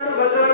Oh,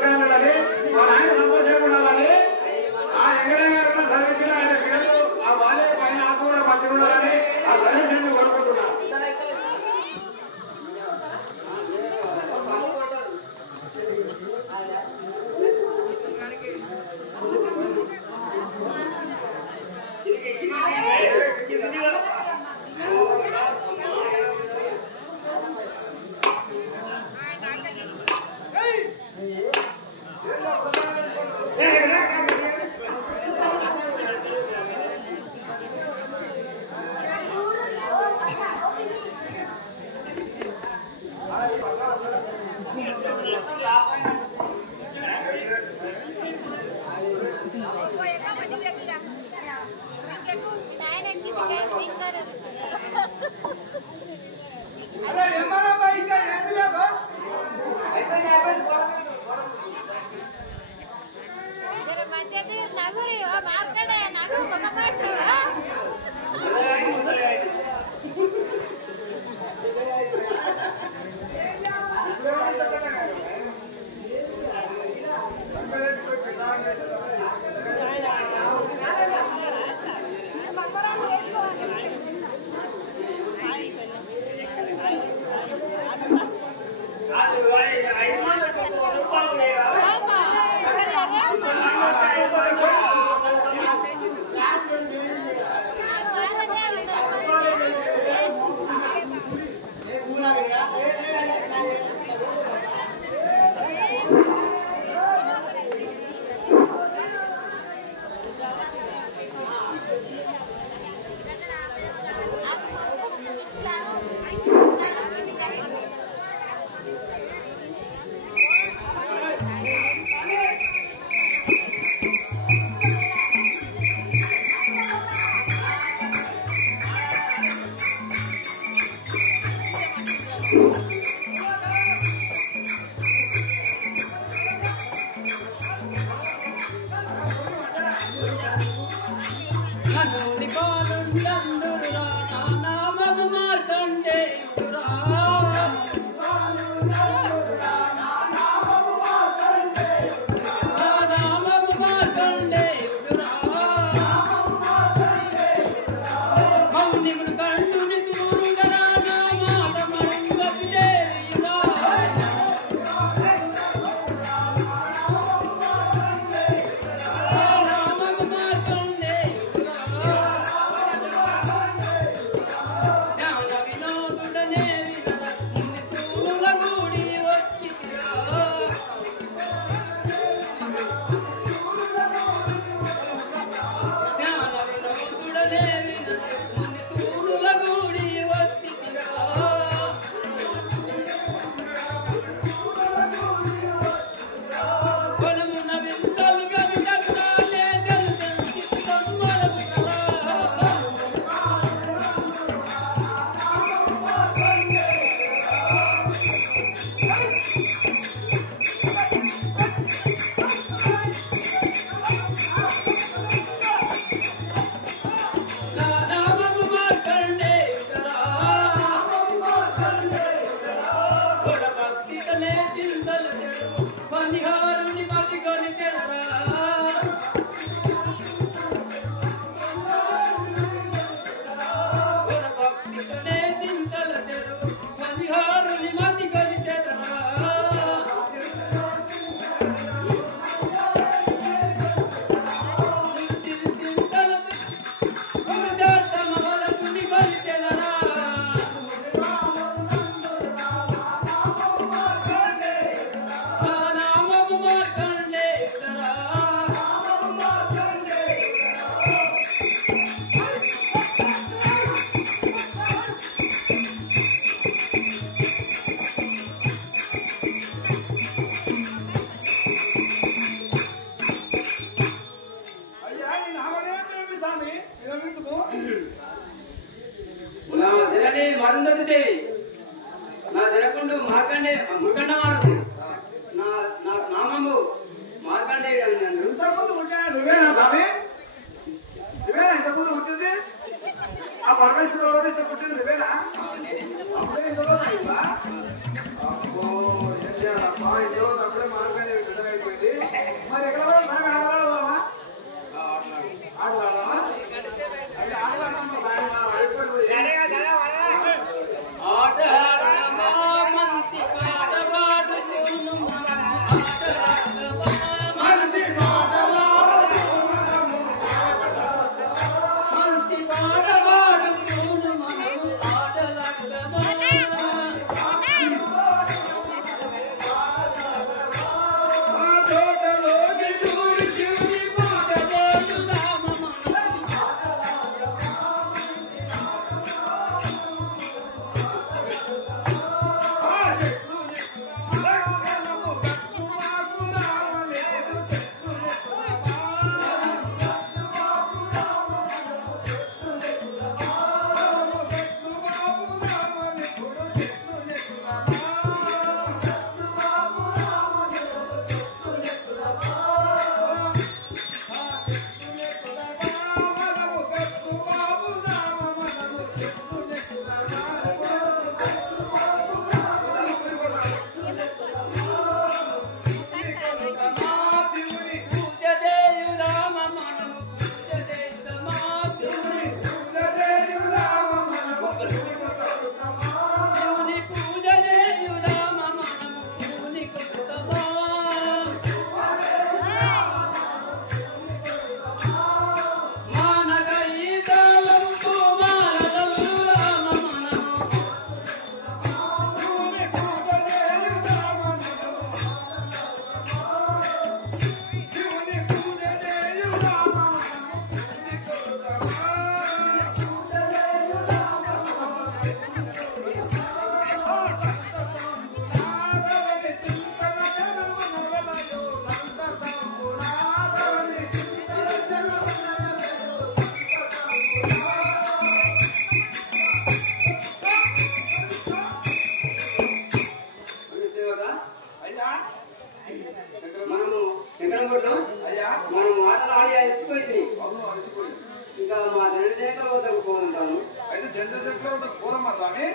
ఇంకా మా generator వద్దకు పోతుంటాను. అయితే జనరేటర్ వద్దకు పోదమ్మా స్వామి,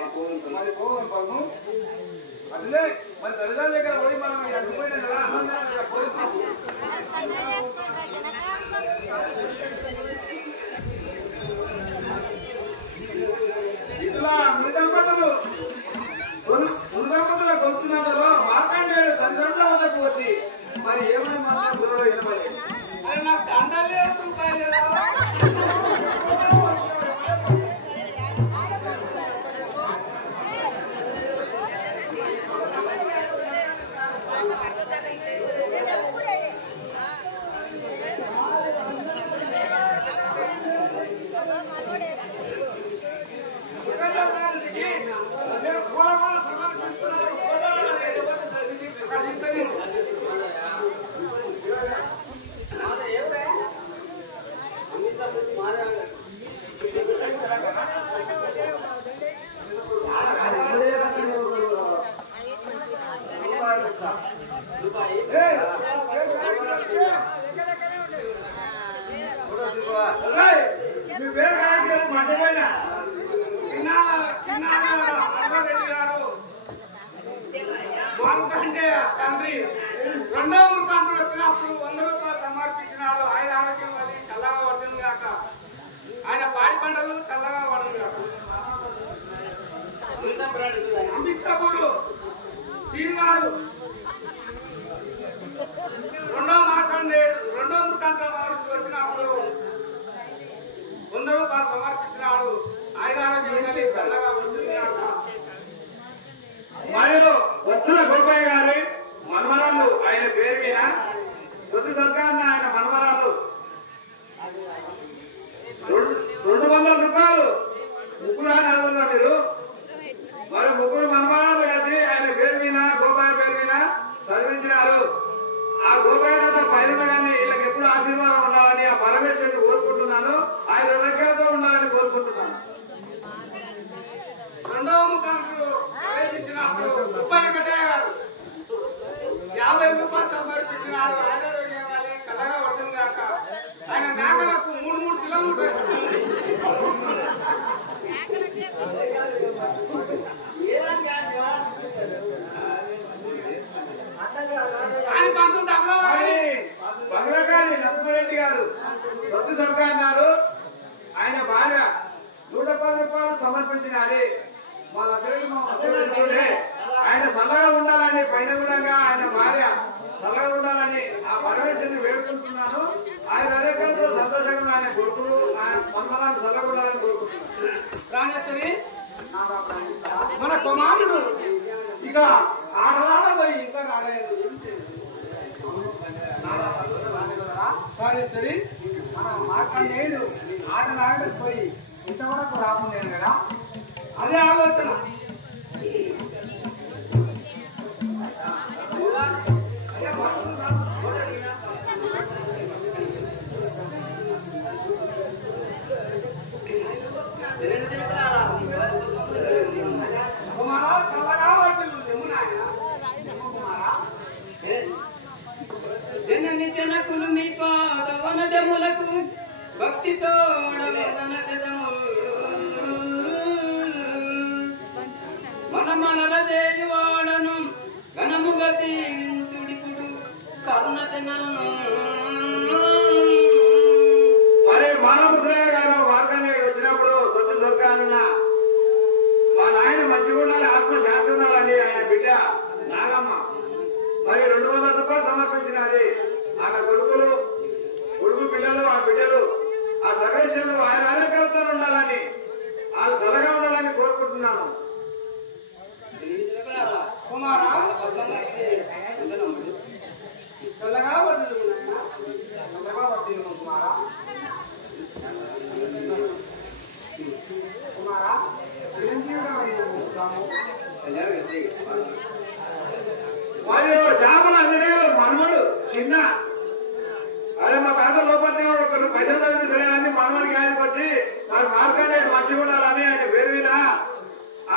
మరి పోదాము. అదే మరి తల్లిదండ్రుల దగ్గర పోయి మనం అడ్డుపోయినా కదా ఇట్లా మృదంపతులు వస్తున్నా కదా మార్కండేయుడు తల్లిదండ్రుల వద్దకు వచ్చి మరి ఏమని మాట్లాడుతున్నాడో ఏమని మరి నాకు దండాలు తండ్రి రెండవ వృత్తాంతుడు వచ్చినప్పుడు 100 రూపాయలు సమర్పించినాడు. ఆయన ఆరోగ్యం అది చల్లగా పడుతుంది కాక, ఆయన పాడి పంటలు చల్లగా పడుతుంది కాక. అంబిస్తపుడు శ్రీని గారు రెండవ వృత్తాంతుల వచ్చినప్పుడు 100 రూపాయలు సమర్పించినాడు. ఆయన ఆరోగ్యం అది చల్లగా పడుతుంది కాక. మరియు వచ్చిన గోపయ్య గారి మనవరాలు ఆయన పేరు మీద శృతి సర్కార్ ఆయన మనవరాలు 200 రూపాయలు ముగ్గురు ఆయన మీరు మరి ముగ్గురు మనవరాలు అది ఆయన పేరు మీద గోపయ్య పేరు మీద చదివించినారు. ఆ గోపయ్య పైన కానీ వీళ్ళకి ఎప్పుడు ఆశీర్వాదం ఉండాలని ఆ పరమేశ్వరుని కోరుకుంటున్నాను. ఆయన దగ్గరతో ఉండాలని కోరుకుంటున్నాను. రెండవ ముఖాంతుడు ప్రవేశించినప్పుడు సుబ్బయ్య కట్టయ్య గారు 50 రూపాయలు సమర్పించినాడు. ఆరోగ్యం చల్లగా పడుతుంది కాక. ఆయన మేకలకు 3 కిలోమీటర్లు ఆయన బంగ్లాకాని లక్ష్మారెడ్డి గారు సొత్తు సర్కారు ఆయన భార్య 110 రూపాయలు సమర్పించినది. మా లక్ష్మీ ఆయన చల్లగా ఉండాలని పైన కూడా ఆయన భార్య వేడుకుంటున్నాను. ఆయన అనేకలతో సంతోషంగా ఆయన కొడుకులు ఆయన మన్మలాన్ని చల్లకూడాలని కోరుకుంటున్నాను. ప్రాణేశ్వరి మన కుమారుడు ఇక ఆడలాడబోయి ఇంకా రాలేదు. ప్రాణేశ్వరి మన మార్కండేయుడు ఆటలాడకపోయి ఇంతవరకు రాకుండా కదా, అదే ఆలోచన. జనని జనకులు మీ పాదవనదములకు భక్తితో మనమనరదేవి వాడను ఘనముగా తీరించుడిపుడు కరుణతనను. మరి మానవసురయ్య గారు మార్కండేయుడు వచ్చినప్పుడు సొంత దొరకాలన్న మా నాయన మంచిగా ఉండాలి, ఆత్మ శాంతి ఉండాలని ఆయన బిడ్డ నాగమ్మ మరి 200 రూపాయలు సమర్పించినది. ఆమె కొడుకు పిల్లలు ఆ బిడ్డలు ఆ సర్వేశ్వరులు ఆయన ఆరోగ్యంతో ఉండాలని వాళ్ళు చల్లగా ఉండాలని కోరుకుంటున్నాను. కుమారా చల్లగా పడుతుంది కుమారా. కుమారా మరియు జాముల అంజనేయులు మనమడు చిన్న అదే మా పేద లోపల ఒకరు పైసలు తగ్గి సరేనని మనమడికి ఆయనకు వచ్చి మరి మార్కండేయుడు మంచిగా ఉండాలని ఆయన పేరు మీద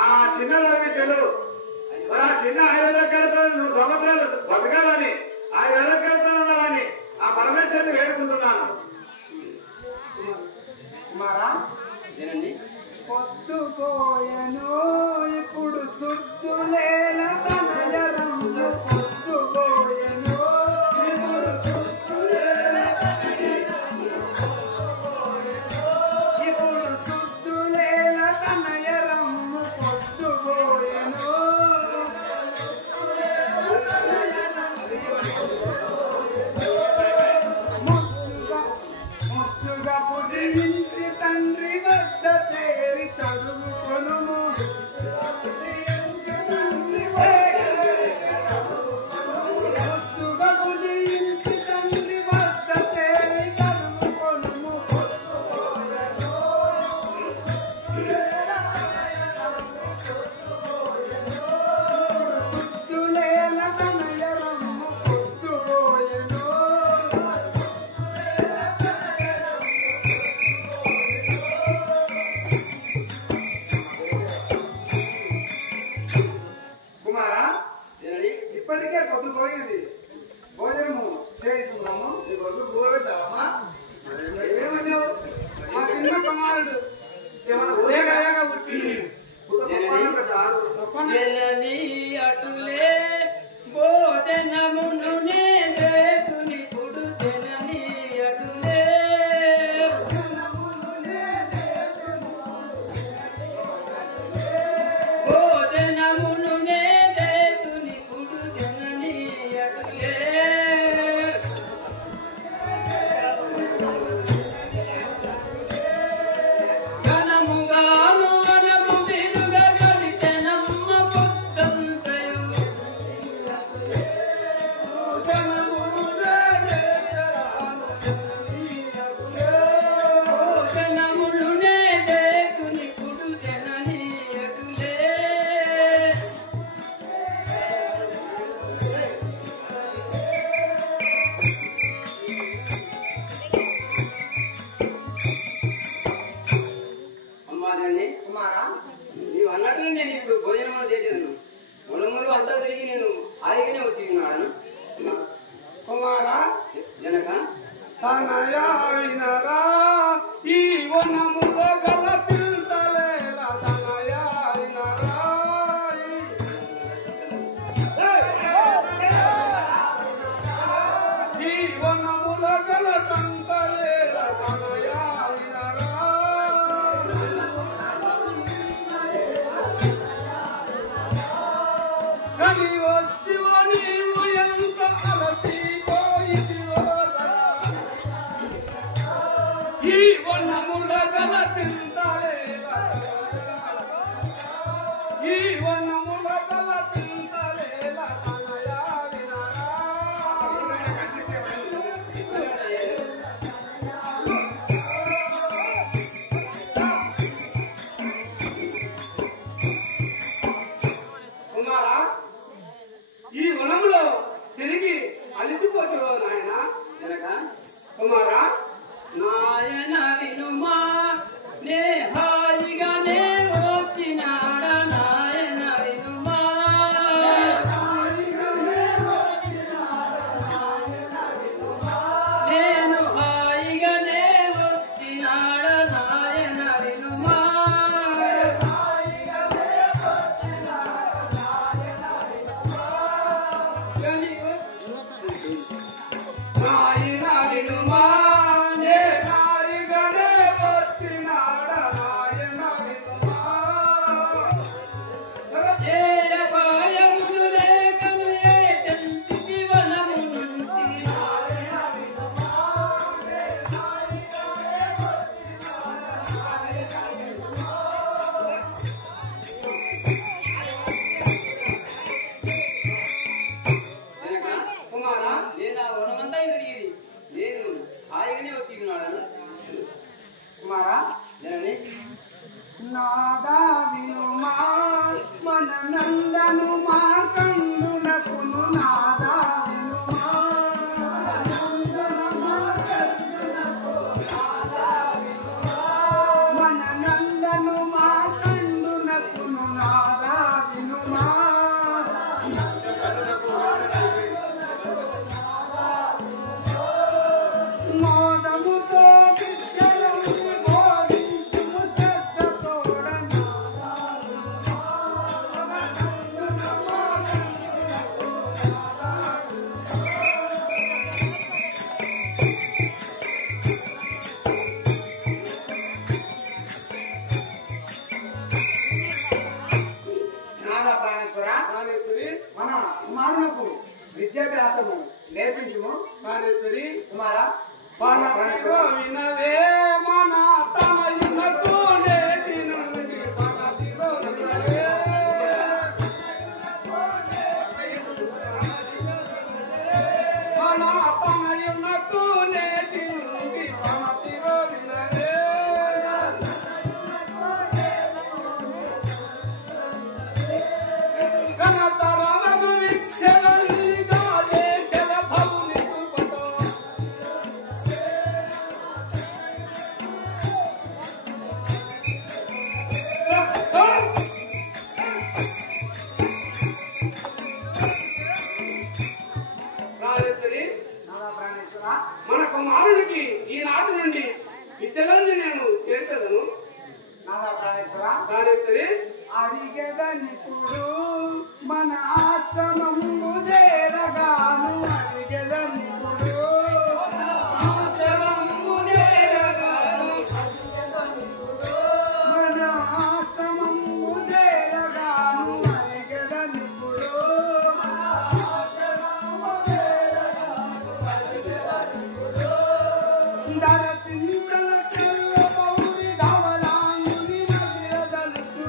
ఆ చిన్న తగ్గి చెల్లు మరి ఆ చిన్న 5 లక్షలతో నువ్వు సంవత్సరాలు బతకాలని 5 లక్షలతో ఉండాలని ఆ పరమేశ్వరుని వేడుకుంటున్నాను. కుమారా పొద్దుపోయను ఇప్పుడు సుద్దులేల తనయరంలో పొద్దుపోయను ఇప్పుడు సుద్దులేల తనయరమ్ము పొద్దుపోయను. ముద్దుగా పుజించి తండ్రి వద్ద చేరి చదువుకొనుము. ముద్దుగా పుజించి తండ్రి వద్ద చేరి చదువుకొనుము. సుద్దులేల తనయరమ్ము పొద్దుపోయెను. కుమారా ఇప్పటికే పొద్దుపోయింది, భోజనము చేస్తున్నాము. ఈ పొద్దు కూరబెట్టావమ్మా? ఏమన్నావు? మా చిన్న కుమారుడు ఏమన్నా పుట్టి జనని అటులే భోజనమును నేతునిపుడు జనని అటులే భోజనమును నేతునిపుడు జనని అటులే ఘనముగాను వనము తిరుగా గలిచెనమ్మ పొద్దంతయు భోజనములునే దేకునిపుడు జనని అటులే అమ్మాదండి. కుమారా నీవు అన్నట్లు నేను ఇప్పుడు భోజనం చేసేది పొలములు అంతా తిరిగి నేను ఆదిగానే వచ్చి ఉన్నాను. కుమారా జనక తనయాయినరా ఈ వనములో గల చింతలేల తనయాయినరా ఈ వనములో గల చింతలేల తనయాయినరా కని వస్తివో నీవు ఎంత అలసిపోయితివో కదా అలిసిపోతావు నాయన. జనక కుమారా నాయన వినుమా నే హాయిగానే వచ్చినాడ నాయన వినుమా నేను హాయిగానే వచ్చినాడ నాయన వినుమా నాయన వినుమా నే హాయిగానే వచ్చినాడ నాయన వినుమా. ఏ భయములు లేకను ఏ తెంచితి వనము నుంచి జనక కుమారా నేను ఆ వనమంతా తిరిగి నేను హాయిగానే వచ్చినాడు కుమారా జనని నాదా వినుమా మన నందను మార్కండునకును నాదా వినుమా మన నందను మార్కండునకును నాదా వినుమా. మోదముతో విద్యలను బోధించుము శ్రద్ధతోడను నాదా ప్రాణేశ్వర ప్రాణేశ్వరి మన కుమారులకు విద్యాభ్యాసము నేర్పించుము. ప్రాణేశ్వరి కుమారా ప్రాణేశ్వర వినవే మన తనయునకు నేటి నుండి పగటిలో వినవే. మన తనయునకు నేటి నుండి పగటిలో వినవే. ఘనతరమగు విద్యలన్నిగా దేశల భవుని కృపతో ప్రాణేశ్వరి నాదా ప్రాణేశ్వర మన కుమారునికి ఈనాటి నుండి విద్యలన్నీ నేను చేసేదను. నాదా ప్రాణేశ్వర ప్రాణేశ్వరి అడిగెదనిప్పుడు మన ఆశ్రమము చేరగాను అడిగెదనిప్పుడు ఆశ్రమము చేరగాను మన ఆశ్రమము చేరగాను అడిగెదనిప్పుడు దర చింతల చెల్లబౌరి ధవలాంగుని మదిరదలుచు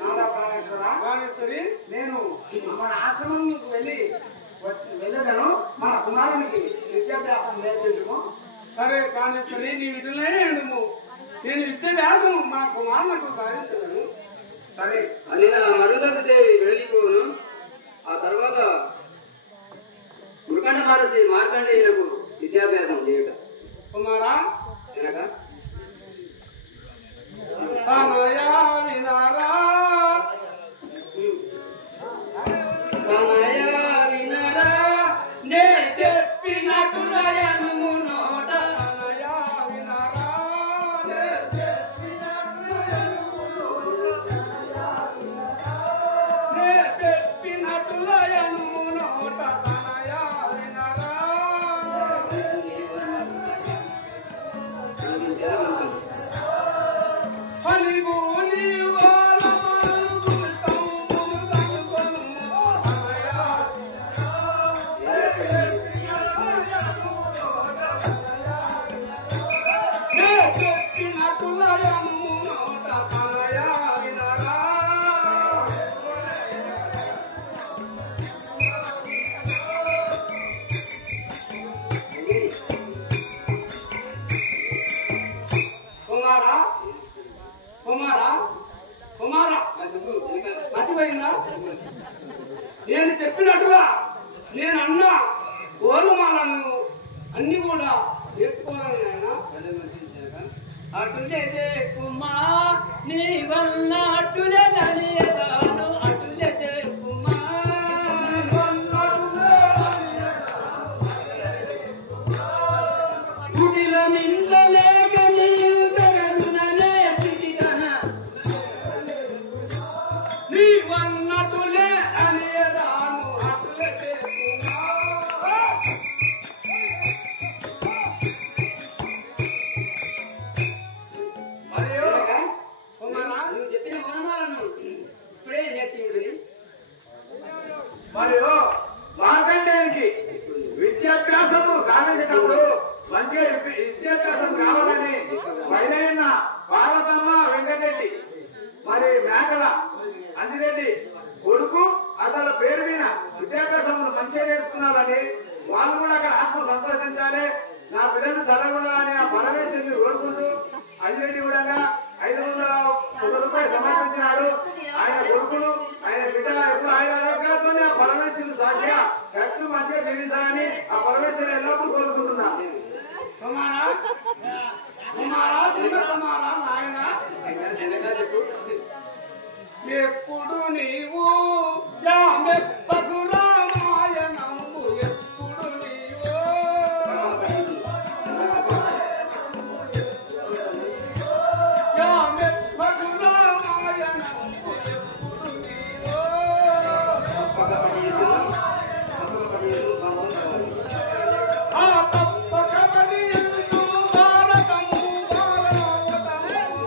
నాదా ప్రాణేశ్వర ప్రాణేశ్వరి నేను మన ఆశ్రమంకు వెళ్ళదను మన కుమారునికి విద్యాభ్యాసం నేర్పించుము. సరే ప్రాణేశ్వరి నీ విధులనే నువ్వు నేను విద్యాభ్యాసం మా కుమారులకు సాధించగలను. సరే అని నా మరుగత దేవి వెళ్ళిపోను. ఆ తర్వాత మృకండ భారతి మార్కండేయులకు విద్యాభ్యాసం చేయుట. కుమారా జనక తనయా వినారా తనయ వినరా నే చెప్పినట్టులయను నోట తనయా వినరా నే చెప్పినట్టులయను నోట తనయా వినరా. పనిబోని వాళ్ళ మరుగు తమ్ముడు కనుగొను తనయా గోలుమాలను అన్ని కూడా నేర్చుకోవాలని నాయన. అటులే కుమా నీ వల్ల అటులే నలియదాను అటులే కుమా గుడిలో మిల్లలేక నీవు పెరుగునలే పిడిగన నీ వన్నటులే అలియదాను అటులే మరియు కుమారా నువ్వు చెప్పిన గుణమాలను ఇప్పుడే నేర్చుకుంటుంది. మరియు మార్కండేయునికి విద్యాభ్యాసము కావించినప్పుడు మంచిగా విద్యాభ్యాసం కావాలని బయలుదేరిన పార్వతమ్మ వెంకటరెడ్డి మరి మేకల అంజిరెడ్డి కొడుకు అతని పేరు మీద విద్యాభ్యాసం మంచిగా నేర్చుకున్నారని వాళ్ళు కూడా అక్కడ ఆత్మ సంతోషించాలి. నా బిడ్డను చదవకూడదని ఆ పరమేశ్వరుని కోరుకుంటూ అంజిరెడ్డి కూడా 501 రూపాయలు సమర్పించినాడు. ఆయన కొడుకులు ఆయన బిడ్డ ఎప్పుడు ఆయన ఆరోగ్యాలతో ఆ పరమేశ్వరుని సాక్షిగా కరెక్ట్ మంచిగా జీవించాలని ఆ పరమేశ్వరుని ఎల్లప్పుడూ కోరుకుంటున్నా. కుమారా కుమారా చిన్న కుమారా నాయన చెప్పు. ఎప్పుడు నీవు యామెప్పగు రామాయణము ఎప్పుడు నీవు యామెప్పగు రామాయణము ఎప్పుడు నీవు ఆ తప్పకబడి ఎందు భారతము భారవతము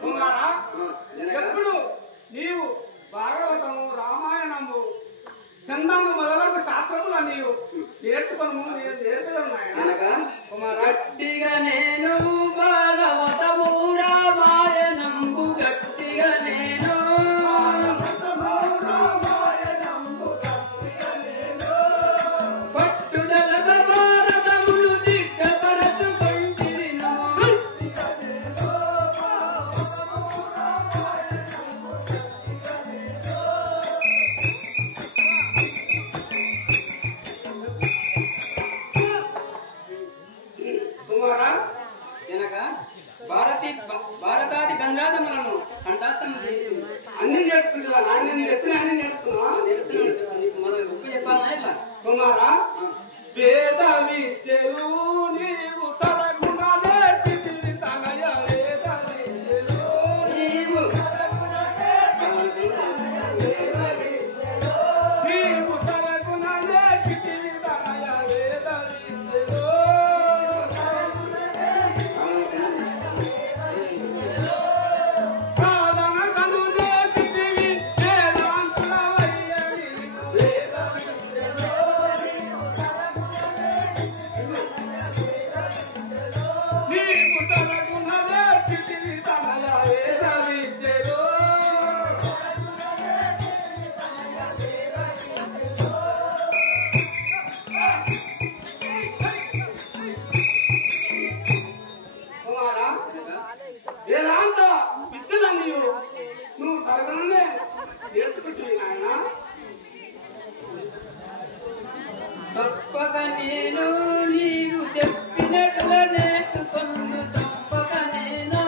కుమారా ఎప్పుడు నీవు భాగవతము రామాయణము చందము మొదలగు శాస్త్రముల నీవు నేర్చుకును నేర్చుకున్నాను నాయన. కుమారా గట్టిగా నేను భాగవతము రామాయణంబు గట్టిగా నేను పట్టుదలగ భారతమును దిట్టపరచుకొంటిరిను. కుమారా కనుక భారతాది గంగాధములను కంఠాస్తం చేసింది. అన్ని నేర్చుకుంటున్నా నాయన నేను ఎప్పుడు అన్ని నేర్చుకున్నా తెలుస్తున్నాను నీకు మొదలు ఉప్పు చెప్పాలా ఇట్లా? కుమారా వేద విద్యలు నీవు సరగుణ నేర్చితివి తనయ వేద విద్యలు నీవు నీవు సరగుణ నేర్చితివి తనయ వేద విద్యలు సాధన కను నేర్చితివి వేదాంతుల వయ్యవి వేద విద్యలు నీవు సరగుణ నేర్చితివి తనయ వేద విద్యలు కుమారా వేదాంత విద్యలన్నీ నువ్వు సరగనే నేర్చుకుంటుంది నాయన. తప్పక నేను నీవు చెప్పినట్లు నేర్చుకొందు తప్పక నేను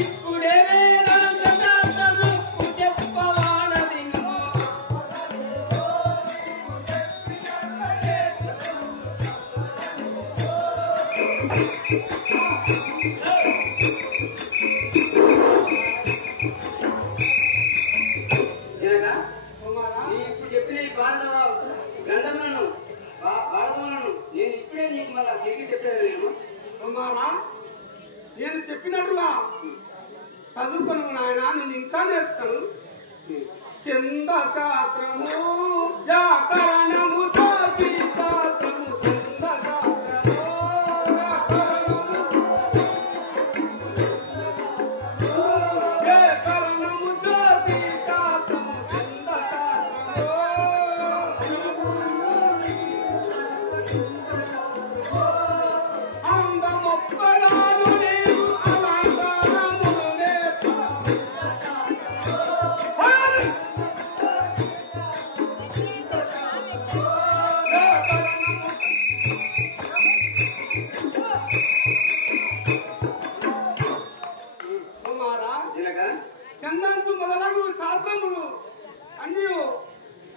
ఇప్పుడే వేదాంత శాస్త్రము చెప్పవాడవిను. కనుక కుమారా నీ ఇప్పుడు చెప్పిన ఈ గ్రంథములను భారతములను నేను ఇప్పుడే నీకు మళ్ళా తిరిగి చెప్పాను. నేను కుమారా నేను చెప్పినట్టుగా చదువుకును నాయన నేను ఇంకా నేర్పుతాను. చంద శాస్త్రము వ్యాకరణము శాస్త్రి శాస్త్రము చంద శాస్త్రము వ్యాకరణము శాస్త్రి శాస్త్రము చంద శాస్త్రము అందమొప్పగాను నీవు అలంకారములు నేర్చు. కుమారా, తినగా చందాంచు మొదలగు శాస్త్రములు అన్నీ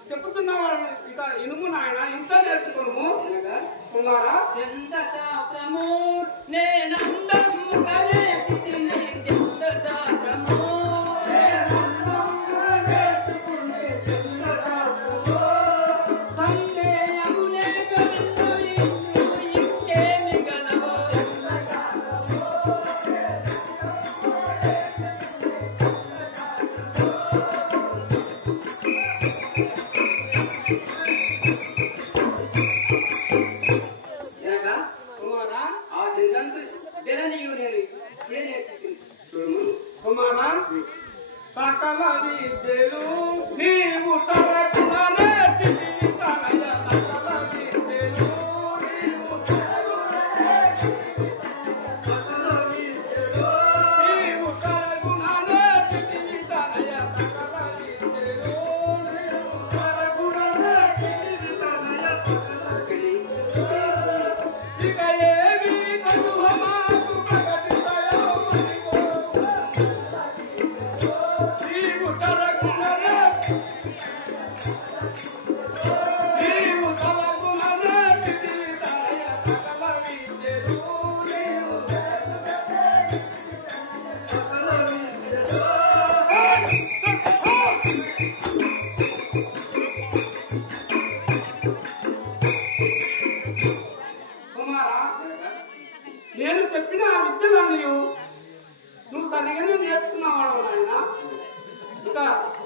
చెప్పుతున్నవాడు ఇక ఇనుము నాయన ఇంత నేర్చుకోను. తినగా కుమారా, చందశాస్త్రము నేనందము కలేపితిని చందశాస్త్రము సందేహము లేకవిందు ఇంకేమి గలవో తినగా కుమారా, ఆ చింతంతో నీవు నేను ఇప్పుడే నేర్చుకుంది చూడము. కుమారా, సకల విద్యలు నీవు తరచున నేర్చితివి తనయ. సకల విద్యలు నీవు తరచున నేర్చితివి తనయ. సకల విద్యలు నీవు తరచున నేర్చితివి తనయ. ఇక ఏమి కలుహమాకు ప్రకటితయో మరిగో. నీవు తరచున నేర్చితివి తనయ. సకల విద్యలు నీవు కుమారా, నేను చెప్పిన ఆ విద్యలన్నీ నువ్వు సరిగానే నేర్చుకున్నావాడు నాయన.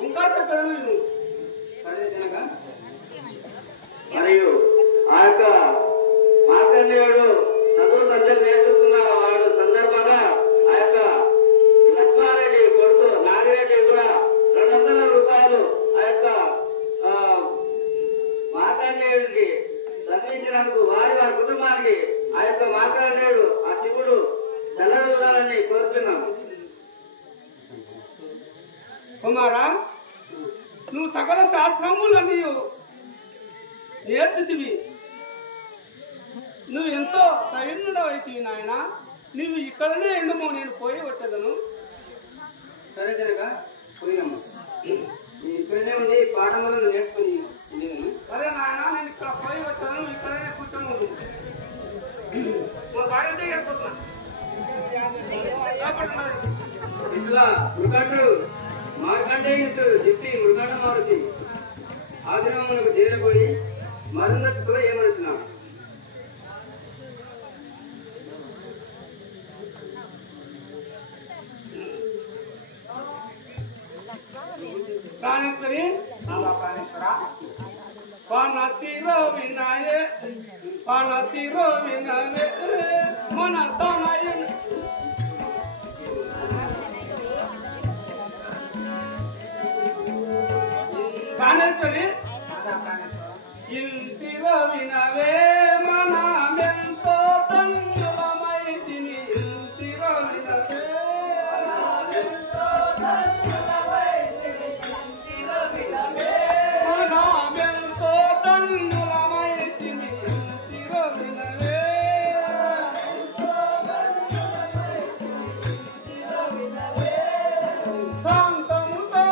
ఇంకా చెప్పాను నేను. సరే తినగా మరియు ఆ యొక్క మార్కండేయుడు చదువు సంధ్యలు నేర్చుకున్న వాడు సందర్భంగా ఆ యొక్క లక్ష్మారెడ్డి కొడుకు నాగిరెడ్డి కూడా 200 రూపాయలు ఆ యొక్క మార్కండేయుడికి సంధించినందుకు వారి కుటుంబానికి ఆ యొక్క మార్కండేయుడు ఆ శివుడు చల్లగొడాలని కోరుతున్నాము. కుమారా, నువ్వు సకల శాస్త్రములన్నీ నేర్చుతివి. నువ్వు ఎంతో ప్రవీణుడవైతివి నాయన. నువ్వు ఇక్కడనే ఎండుము, నేను పోయి వచ్చేదను. సరే తినగా పోయినాము. ఇక్కడనే ఉంది పాఠములను నేర్చుకుని నేను సరే నాయన, నేను ఇక్కడ పోయి వచ్చాను. ఇక్కడనే కూర్చొని ఉండు. మా భార్య చేసుకుంటున్నా. ఇట్లా మృగండు మార్కండేయునితో చెప్పి మృగండ మారుతి ఆగ్రహమునకు చేరబోయి మరుందత్తులో ఏమనుతున్నాడు. ప్రాణేశ్వరి, ప్రాణేశ్వర, పనతిరో వినాయే, పనతిరో వినవే మన తనయుని. ప్రాణేశ్వరి, ఇంటిలో వినవే మనమెంతో తంగులమైతిని. ఇంటిలో వినవే మనమెంతో తంగులమైతిని. ఇంటిలో వినవే శాంతముతో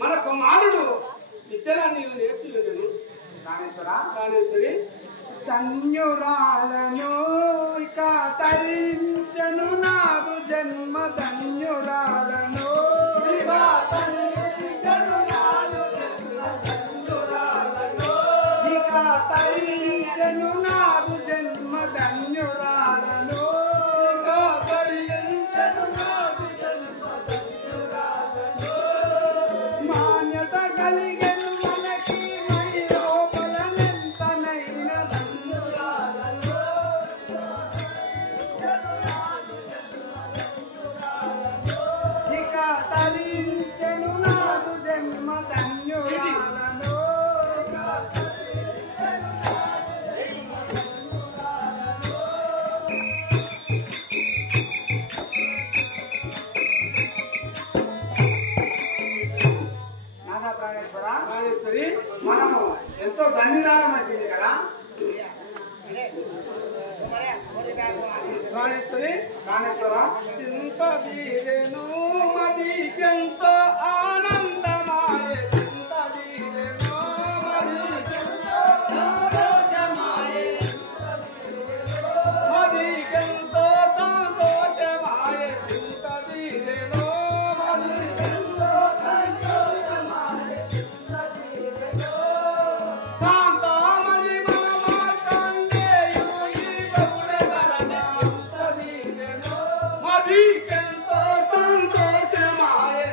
మన కుమారుడు విద్యలన్నీ నేర్చి ఉండను. ప్రాణేశ్వరి, ధన్యురాలను ఇక తరించను నాదు జన్మ ధన్యురాలను ఇక తరించను నాదు జన్మ ధన్యురాలను మాన్యత ధన్యురాలను నానా ప్రాణేశ్వరి మనము ఎంతో ధన్యురాలమైంది కదా ప్రాణేశ్వర చింత తీరెను మదికెంతో ఆనందమాయే చింత తీరెను మదికెంతో సంతోషమాయే మదికెంతో సంతోషమాయే చింత తీరెను మదికెంతో సంతోషమాయే చింత తీరెను కాంతామణి మదికెంతో సంతోషమాయే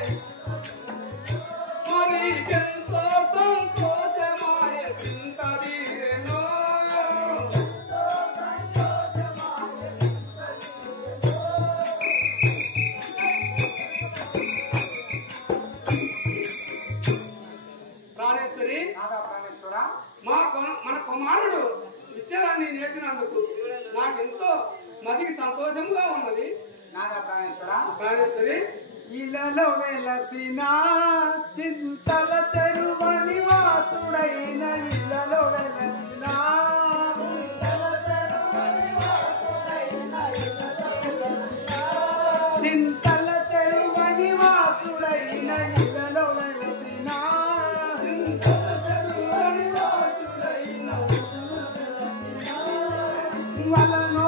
మదికెంతో సంతోషమాయే చింత తీరెను ప్రాణేశ్వరి ప్రాణేశ్వర మన కుమారుడు విషయాన్ని నేర్చినందుకు నాకెంతో మదికి సంతోషంగా ఉన్నది నాదా ప్రాణేశ్వరి ఇలలో వెలసిన చింతల చెరువ నివాసుడైన ఇలలో వెలసిన చింతల చెరువ నివాసుడైన ఇలలో వెలసిన వలను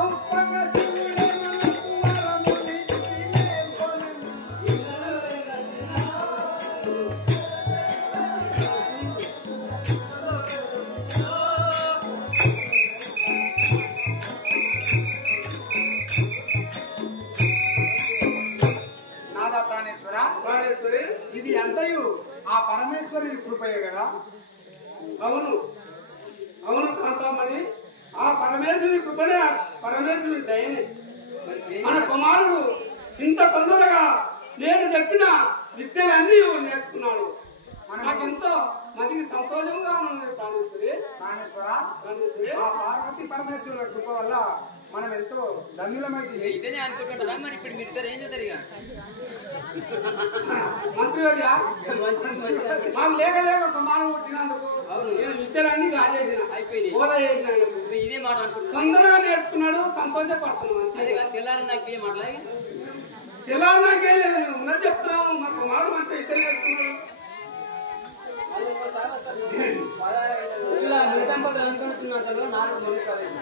ప్రాణేశ్వరి ఇది ఎంతయు ఆ పరమేశ్వరి కృపయే కదా అవును అవును కాంతామణి ఆ పరమేశ్వరి కృపనే పరమేశ్వరి దయనే మన కుమారుడు ఇంత తొందరగా నేను చెప్పిన విద్యలన్నీ నేర్చుకున్నాడు నాకెంతో మదికి సంతోషంగా ఉన్నది ప్రాణేశ్వర ఆ పార్వతి పరమేశ్వరుల కృప వల్ల మనం ఎంతో ధన్యులమైతే ఇదే అనుకుంటున్నారా మరి ఇప్పుడు మీరు ఇద్దరు ఏం చేస్తారు ఇక మంత్రివర్య మాకు లేక లేక ఒక మానవ పుట్టినందుకు నేను విద్యలన్నీ అయిపోయింది ఇదే మాట అనుకుంటున్నాను తొందరగా నేర్చుకున్నాడు సంతోషపడుతున్నాను అదే కాదు తెల్లారి నాకు ఏ మాట్లాడి తెల్లారి నాకేం లేదు ఉన్నది చెప్తున్నాము మా కుమారుడు మంచిగా విద్య నేర్చుకున్నాడు ఇలా ముడి దంపతులు అనుకుంటున్నంతలో నాలుగు మంది కాలేదు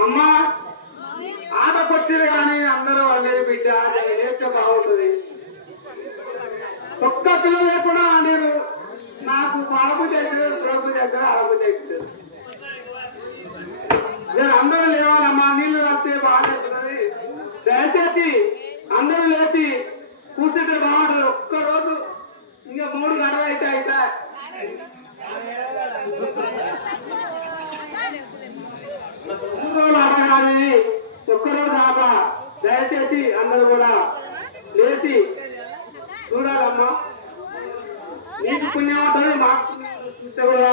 అమ్మా ఆటకొచ్చింది కానీ అందరూ అనేది బిడ్డ నేస్తే బాగుంటుంది ఒక్క పిల్లలు లేకుండా మీరు నాకు పాలకు దగ్గర త్రోపు దగ్గర అరకు దగ్గర నేను అందరూ లేవాలమ్మా నీళ్లు వస్తే బాగుంటుంది దయచేసి అందరూ లేచి కూర్చుంటే బాగుంటుంది ఒక్కరోజు ఇంకా 3 గంటలు అయితే అయితే అడగాలి ఒక్కరోజు ఆప దయచేసి అందరూ కూడా లేచి చూడాలమ్మా నీకు పుణ్యం ఉంటుంది మాకు చూస్తే కూడా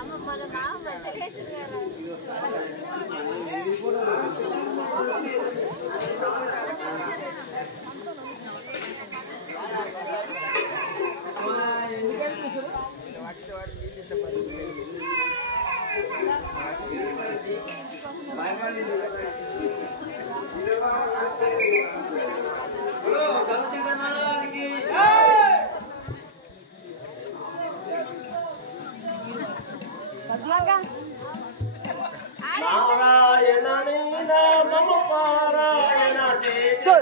అమ్మ మన మామ మంచిగా నారాయణ నామము పారాయణ చేసే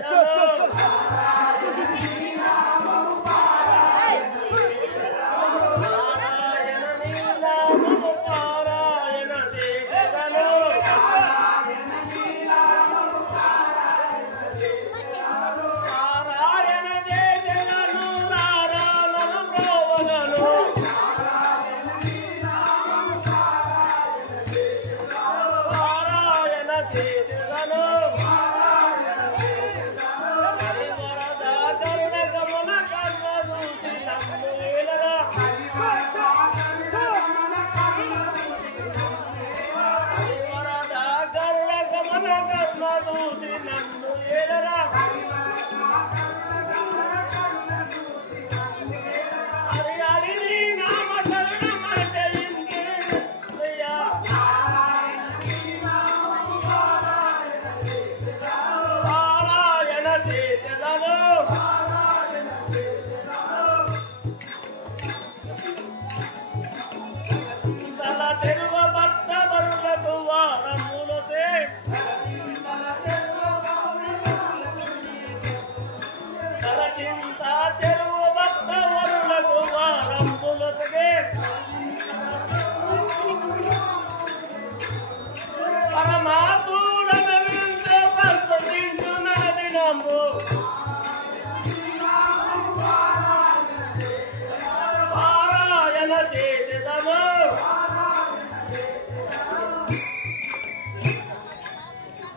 చేసేదము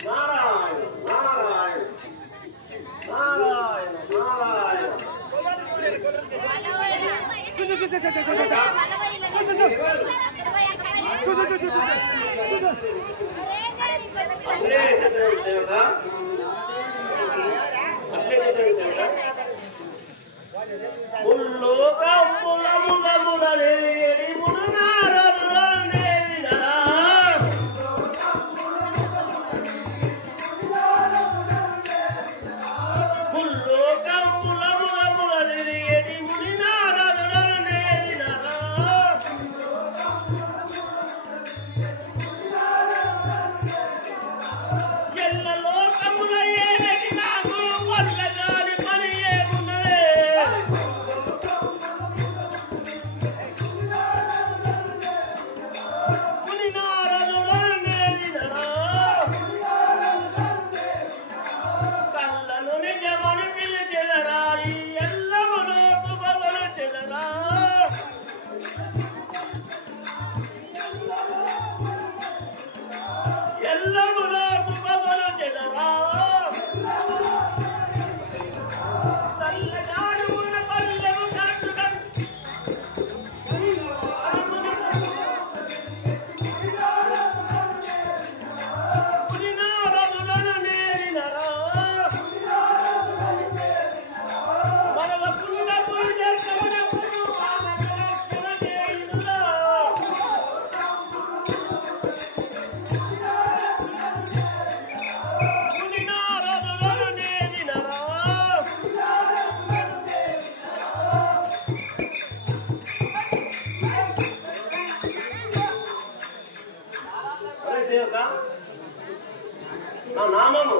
నారాయణ నారాయణ నారాయణ నారాయణ సేవక ముల్లోకములములములలేడి మునునారదులనేవినరా ముల్లోకములములములలేడి మునినారదులనేవినరా ఎల్ల లోకముల ఏటి నాకు వల్లగాని పని ఏమున్నదే కళ్ళను నిజమని పిలిచెదరా ఈ ఎల్లమును శుభగలు చెదరా ఎల్లమును శుభగలు చెదరా చల్లగాడున పల్లెము కట్టుగా మునినారదులను నేరినరా మనల పుల్ల పురుషమున పురువానకరక్షణ చేయునురా మునినారదులను నేరినరా సేవక నా నామము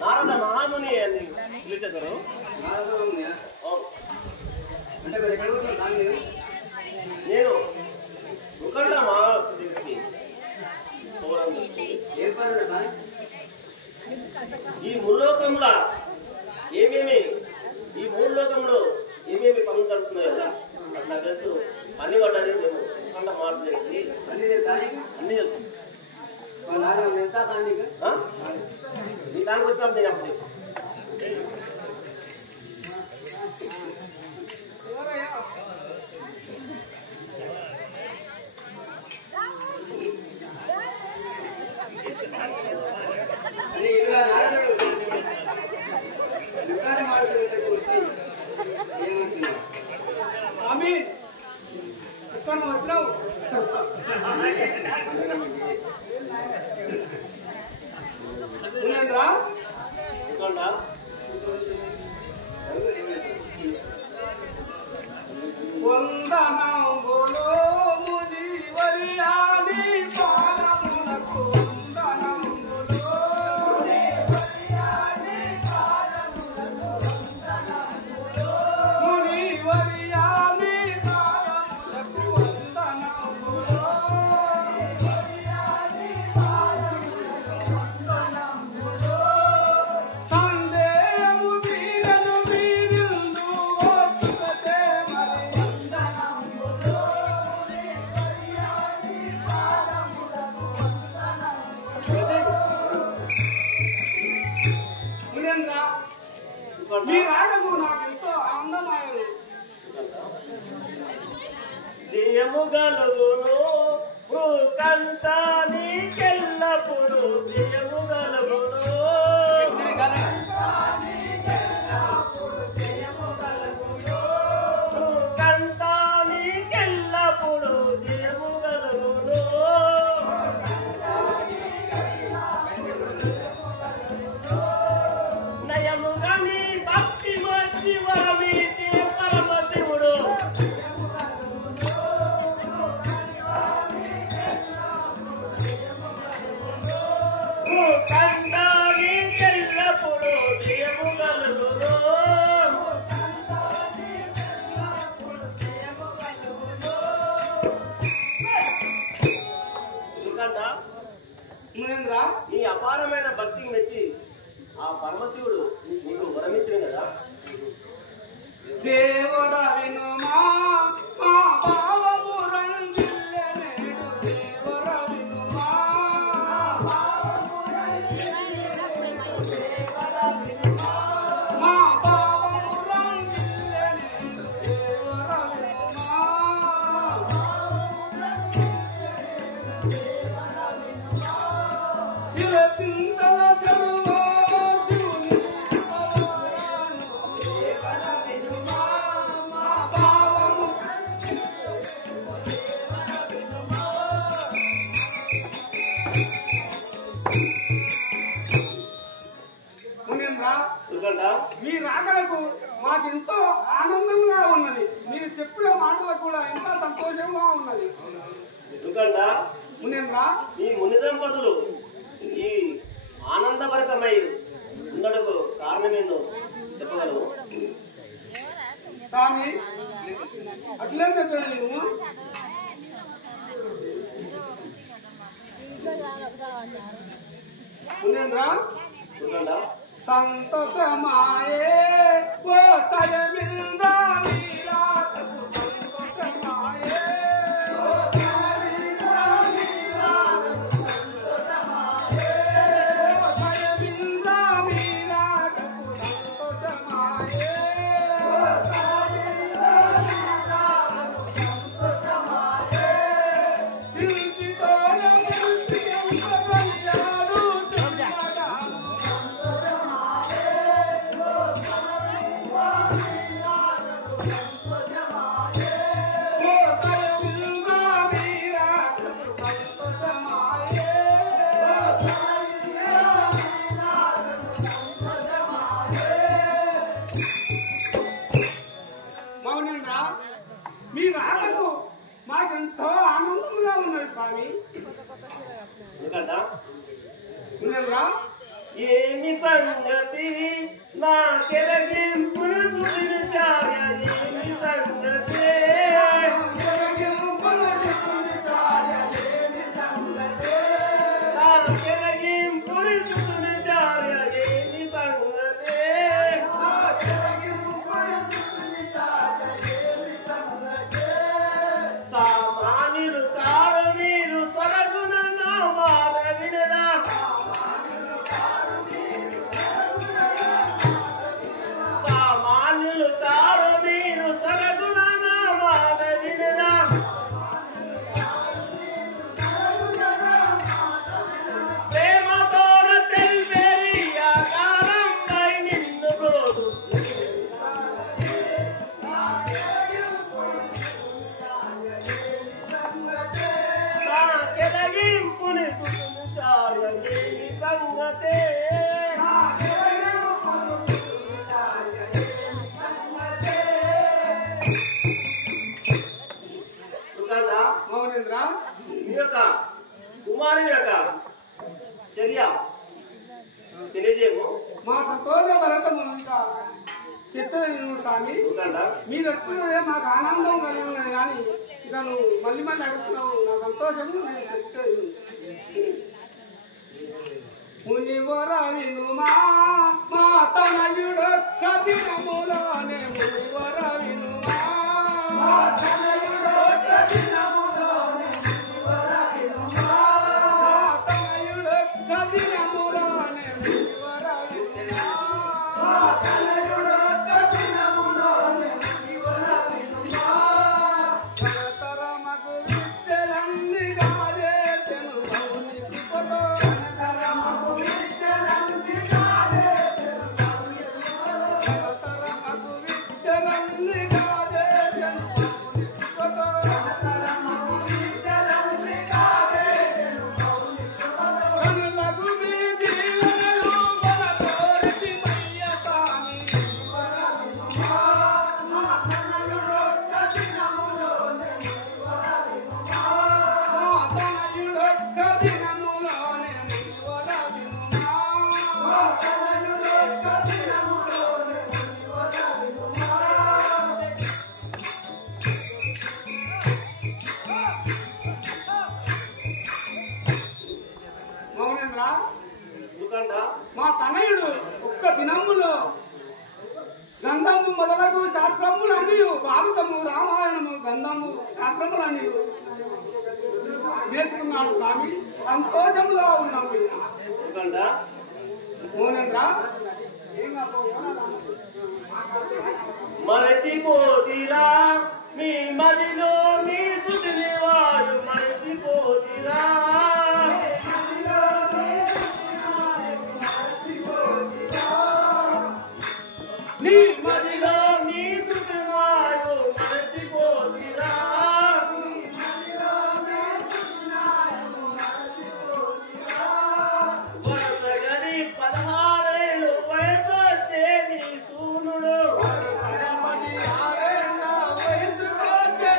నారద మహాముని అని పిలిచెదరు అంటే మీరు ఎక్కడ కూర్చున్నారు నేను ముఖండ మహాసుడికి ఏం పని సార్? ఈ ముల్లోకంలో ఏమేమి ఈ మూడు లోకంలో ఏమేమి పనులు జరుగుతున్నాయో అది నాకు తెలుసు అన్ని పడ్డది నేను ముఖండ మహాసుడికి అన్ని తెలుసా? అన్ని తెలుసు మా నాన్న ఎంత సాండిగా ఆ? నీ దానికి వచ్చినప్పుడు నేను అప్పుడు అరే ఇలా నారాయణుడు దుకాణం మాట్లాడేటప్పుడు వచ్చి ఏమంటున్నావు? స్వామి ఎక్కడ వచ్చినావు సురేంద్ర ముఖండ వందనంబులో ముని వరియాని పాదములకు వందనంబులో ముని వరియాని పాదములకు వందనంబులో ముని వరియాని పాదములకు వందనంబులో ముని వరియాని పాదములకు వందనంబులో సందేహము వీరను వీరుండు ఓర్చుకతే మరి వందనంబులో ముని వరియాని పాదములకు వందనంబులో సురేంద్ర మీ రాగము నాకు ఎంతో ఆనందమాయలు జయము గలుగును భూకంత నీకెల్లప్పుడు జయము గలుగును భూకంత నీకెల్లప్పుడు జయము గలుగును నయముగా నీ భక్తి వచ్చి వరమీచి పరమశివుడు భూకండాని చెల్లప్పుడు జయము గలుగును ఎందుకంటా సురేంద్ర నీ అపారమైన భక్తికి మెచ్చి ఆ పరమశివుడు నీకు వరమిచ్చిన కదా దేవుడ వినుమా మా మాటలకు కూడా ఇంకా సంతోషంగా ఉన్నది. ఎందుకంటే మునేంద్ర ఈ ముని దంపతులు ఈ ఆనందభరితమై ఉండటకు కారణమేందో చెప్పగలవు? స్వామి అట్లే చెప్పాను నువ్వు. మునేంద్ర సంతోషమాయే ఓ సయమింద్ర మీరాకు సంతోషమాయే ఓ సయమింద్ర మీరాకు సంతోషమాయే ఓ సయమింద్ర మీరాకు సంతోషమాయే ఓ సయమింద్ర మీరాకు సంతోషమాయే ఇంటితోనే మురిసియంతమనియాడు చుండగాను మౌనేంద్ర మీ రాకకు మాకెంతో ఆనందంగా ఉన్నది స్వామి. ఎందుకంటే మునేంద్ర ఏమి సంగతి నా కెరగింపును సుధించాయ ఏమి సంగతి నా కెరగింపును సుధించాయ ఏమి సంగతి సామాన్యులు కారు మీరు సొరగున నా మాట వినదా సామాన్యులు కారు మీరు సొరగున నా మాట వినదా ప్రేమతోన తెలివేరి ఆకారంపై నిన్ను బ్రోడు నా కెరగింపుని సుధించాయ ఏమి సంగతే మౌనేంద్ర మీ యొక్క కుమారుని యొక్క చర్య తెలియజేయము. మా సంతోష భరతము ఇంకా చెప్పేది నువ్వు స్వామి. మీరు వచ్చినదే మాకు ఆనందం కలిగి ఉన్నది కానీ ఇక నువ్వు మళ్ళీ మళ్ళీ అడుగుతున్నావు. నా సంతోషము నేను చెప్తాను. మునివర వినుమా మా తనయుడొక్క దినములోనే మునివర వినుమా మా తనయుడొక్క దినములోనే మునివర వినుమా మా తనయుడొక్క దినములోనే మునివర వినుమా మా తనయుడొక్క దినములోనే మునివర వినుమా తరతరమగు విద్యలన్నీ గాజేసెను భౌతికతో తరతరమగు విద్యలన్నీ గాజేసెను తరతరమగు విద్యలన్నీ గాజేసెను భౌతికతో తరతరమగు విద్యలన్నీ గాజేసెను భౌతికతో కనులకు మీ జీవనలు మన తోటి మయ్య సామి మా తనయుడొక్క దినములోనే మునివర వినుమా మా తనయుడొక్క దినములోనే మునివర వినుమా మా తనయుడొక్క దినములోనే మునివర వినుమా. మౌనేంద్ర ఎందుకంటే మా తనయుడు ఒక్క దినములో గంధము మొదలగు శాస్త్రములన్నీ భారతము రామాయణము గంధము శాస్త్రములన్నీ నేర్చుకున్నాడు స్వామి. సంతోషంలో ఉన్నాము. ఎందుకంటే మౌనేంద్ర మరచిపోతిరా మీ మదిలో మీ సుధిని వారు మరచిపోతిరా నీ మదిలో నీ సుధిని వారు మరచిపోతిరా వరసగని 16 ఏళ్ళు వయసు వచ్చే నీ సూనుడు సగమది ఆరేళ్ళ వయసుకొచ్చే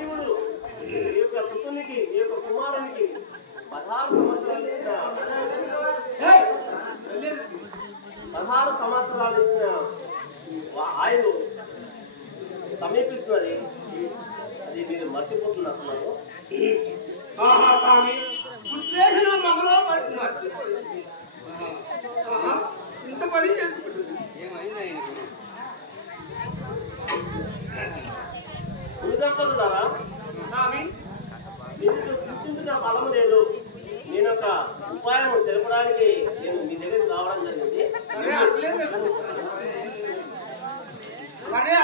పరమశివుడు ఈ యొక్క సుతునికి ఈ యొక్క కుమారునికి 16 సంవత్సరాలు ఇచ్చిన 16 సంవత్సరాలు ఇచ్చిన ఆయువు సమీపిస్తున్నది. అది మీరు మర్చిపోతున్నారు. స్వామి ఉద్రేషణ మగలో ఇంత పని చేసుకుంటుంది. గురుదంపతులారా, స్వామి మీరు సృష్టించిన బలం లేదు. నేను ఒక ఉపాయం తెలపడానికి నేను మీ దగ్గరికి రావడం జరిగింది.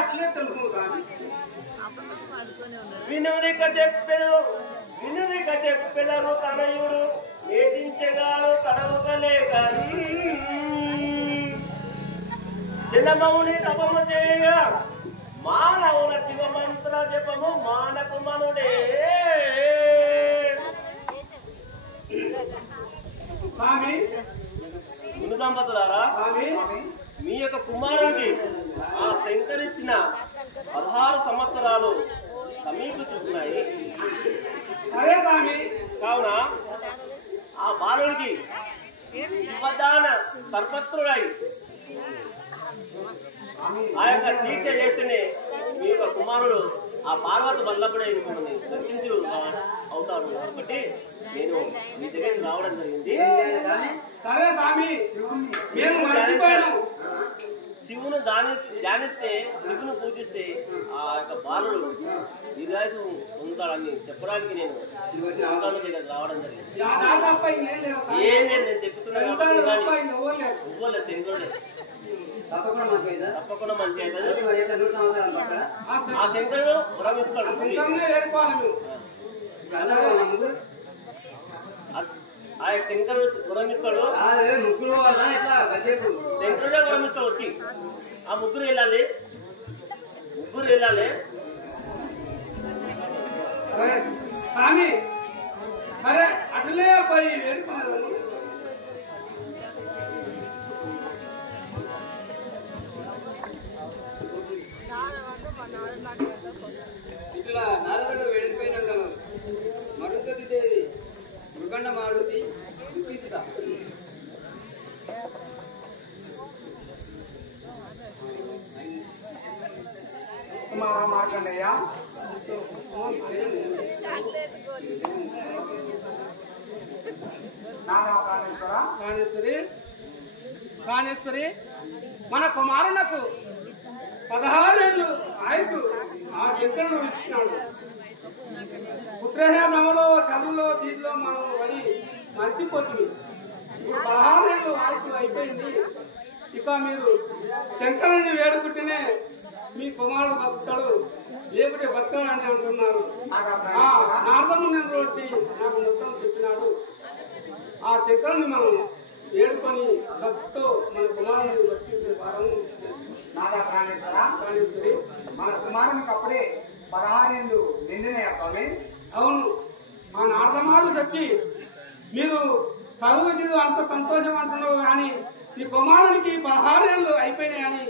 అట్లే తెలుసుకుంటాను. వినురిక చెప్పెదరు తనయుడు నేటించగాడు తడవకలే కానీ చిన్నమౌని తపము చేయగా మానవుల శివమంత్ర జపము మానకు మనుడే. మును దంపతులారా, మీ యొక్క కుమారునికి ఆ శంకరిచ్చిన 16 సంవత్సరాలు సమీపించుతున్నాయి. కావున ఆ బాలుడికి శివదాన సర్పత్రుడై ఆ యొక్క దీక్ష చేస్తేనే మీ యొక్క కుమారుడు ఆ పార్వతి వల్లప్పుడే మిమ్మల్ని దర్శించు అవుతారు. కాబట్టి నేను మీ దగ్గరికి రావడం జరిగింది. సరే స్వామి, శివును ధ్యానిస్తే, శివును పూజిస్తే ఆ యొక్క బాలుడు దీర్ఘాయుసు పొందుతాడని చెప్పడానికి నేను దగ్గర రావడం జరిగింది. ఏం లేదు, నేను చెప్తున్నాను కాబట్టి ఇవ్వలే శంకరుడే తప్పకుండా మంచి అవుతుంది. ఆ శంకరుడు వరమిస్తాడు. ఆ శంకరుడు వరమిస్తాడు. శంకరుడే వరమిస్తాడు. వచ్చి ఆ ముగ్గురు వెళ్ళాలి. స్వామి సరే అట్లే పోయి వేడుకోవాలి. ఇట్లా నారదుడు వెళ్ళిపోయినాక మరుగతి దేవి మృగండ మారుతి మార్కండయ్య ప్రాణేశ్వరి మన కుమారులకు 16 ఏళ్ళు ఆయుసు ఆ శంకరుడు ఇచ్చినాడు. పుత్రహీన భ్రమలో చదువులో దీంట్లో మనం పడి మర్చిపోతుంది. ఇప్పుడు 16 ఏళ్ళు ఆయుసు అయిపోయింది. ఇక మీరు శంకరుని వేడుకుంటేనే మీ కుమారుడు బతుకుతాడు, లేకుంటే బతుకాడు అని అంటున్నారు. నారదముని వచ్చి నాకు మొత్తం చెప్పినాడు. ఆ శంకరుని మనం వేడుకొని భక్తితో మన కుమారుని బతికించే వారం నాదా ప్రాణేశ్వరి, మన కుమారునికి అప్పుడే 16 ఏళ్ళు నిండినాయా స్వామి? అవును, మా నారదమారు వచ్చి మీరు చదువు అంత సంతోషం అంటున్నావు, కానీ ఈ కుమారునికి 16 ఏళ్ళు అయిపోయినాయని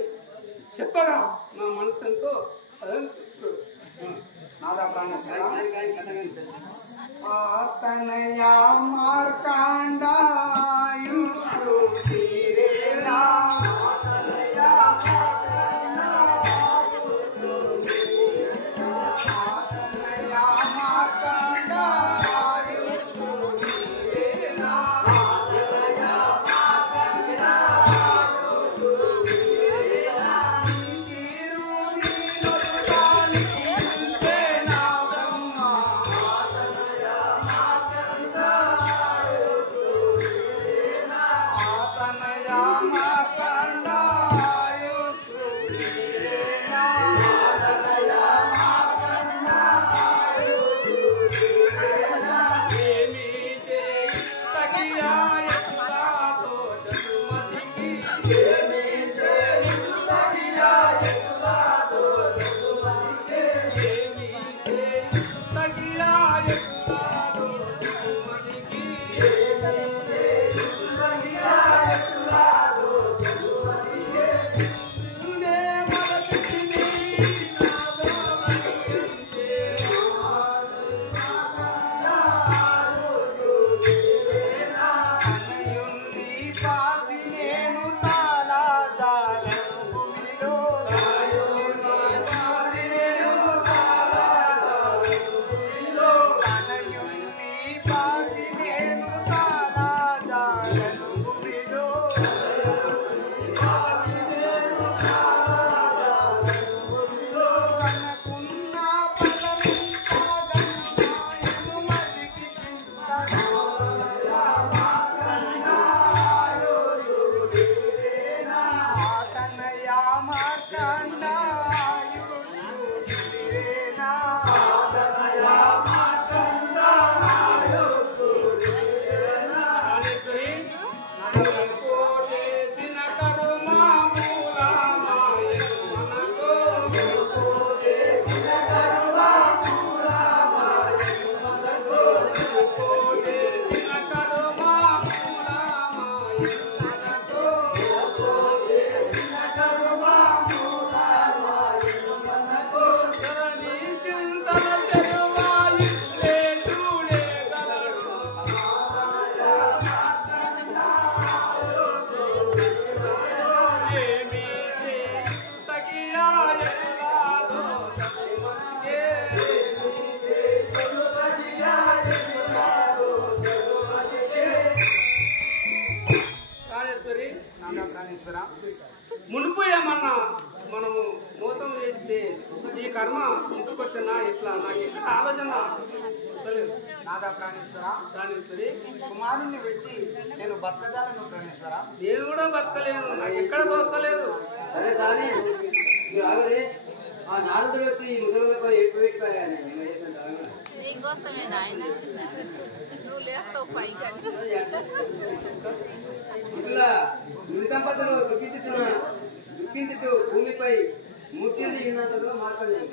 చెప్పగా నా మనసు ఎంతో నాదా ప్రాణేశ్వర, ఆతనయా మార్కండాయుషు తీరేనా ప్రాణేశ్వర. మునుపు ఏమన్నా మనము మోసం చేస్తే ఈ కర్మ ఎందుకొచ్చినా ఇట్లా నాకు ఎక్కడ ఆలోచన వస్తలేదు. నాదా ప్రాణేశ్వర, ప్రాణేశ్వరి, కుమారుణ్ణి విడిచి నేను బతకజాలను ప్రాణేశ్వర. నేను కూడా బతకలేను, నాకు ఎక్కడ దోస్తలేదు. సరే సాని ఆగరే ఆ నారదుడు వచ్చి ముసలిపై ఎట్టుపోయాను నీకోసమే నాయన, నువ్వు లేస్తావు పైకి. ఇట్లా ముని దంపతులు దుఃఖించుతూ భూమిపై మూర్తిని ఉన్నంతలో మాట్లాడారు.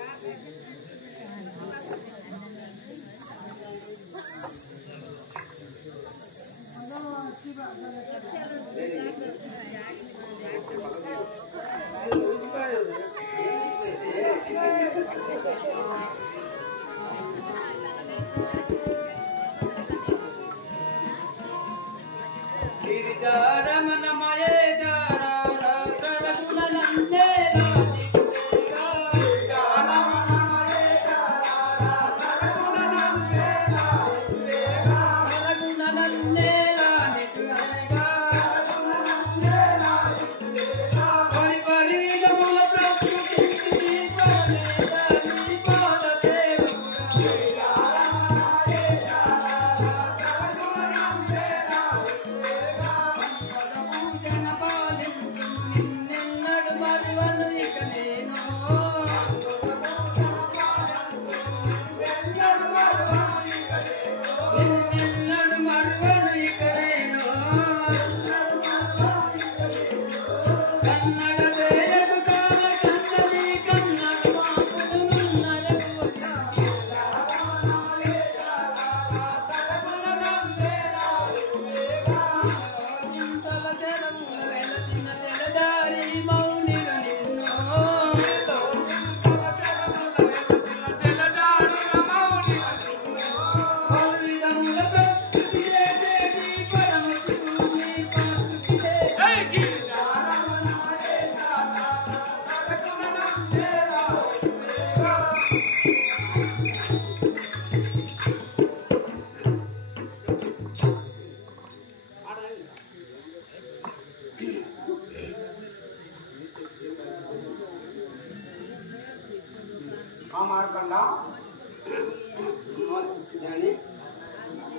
ఆ మార్కండ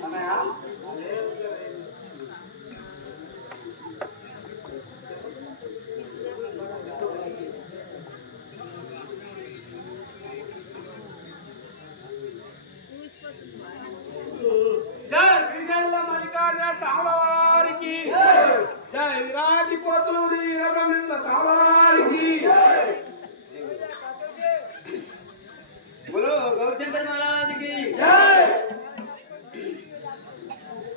అన్నయ్య, జై శ్రీశైల మల్లికార్జున స్వామివారికి, జై విరాటి పోతులూరి వీరబ్రహ్మేంద్ర స్వామివారికి. बोलो गौरशंकर महाराज की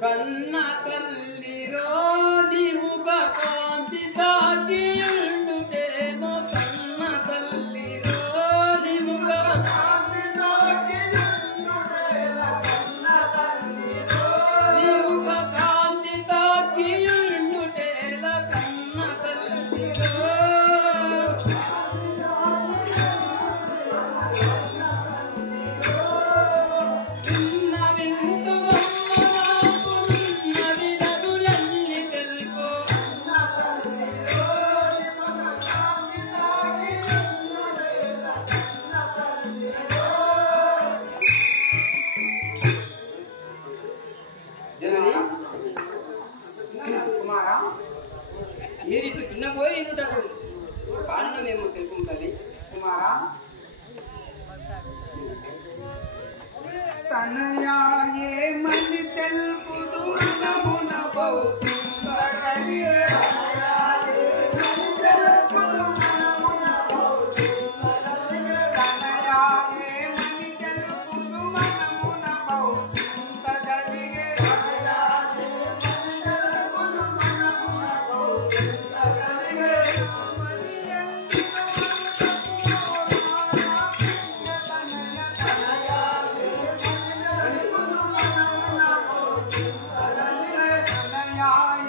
कन्ना तल्लिरो निमुख कांति ताकी उंडुटेनो कन्ना तल्लिरो निमुख कांति ताकी उंडुटेला कन्ना तल्लिरो निमुख कांति ताकी उंडुटेला कन्ना तल्लिरो కుమారా, మీరు ఇప్పుడు చిన్న పోయి ఇంటకు కారణం ఏమో తెలుపు తల్లి. కుమారా, సన్నయా ఏమని తెలుపుదు మనమున బహుసుందర కలిగే. సన్నయా ఏమని తెలుపుదు మనమున బహుసుందర కలిగే.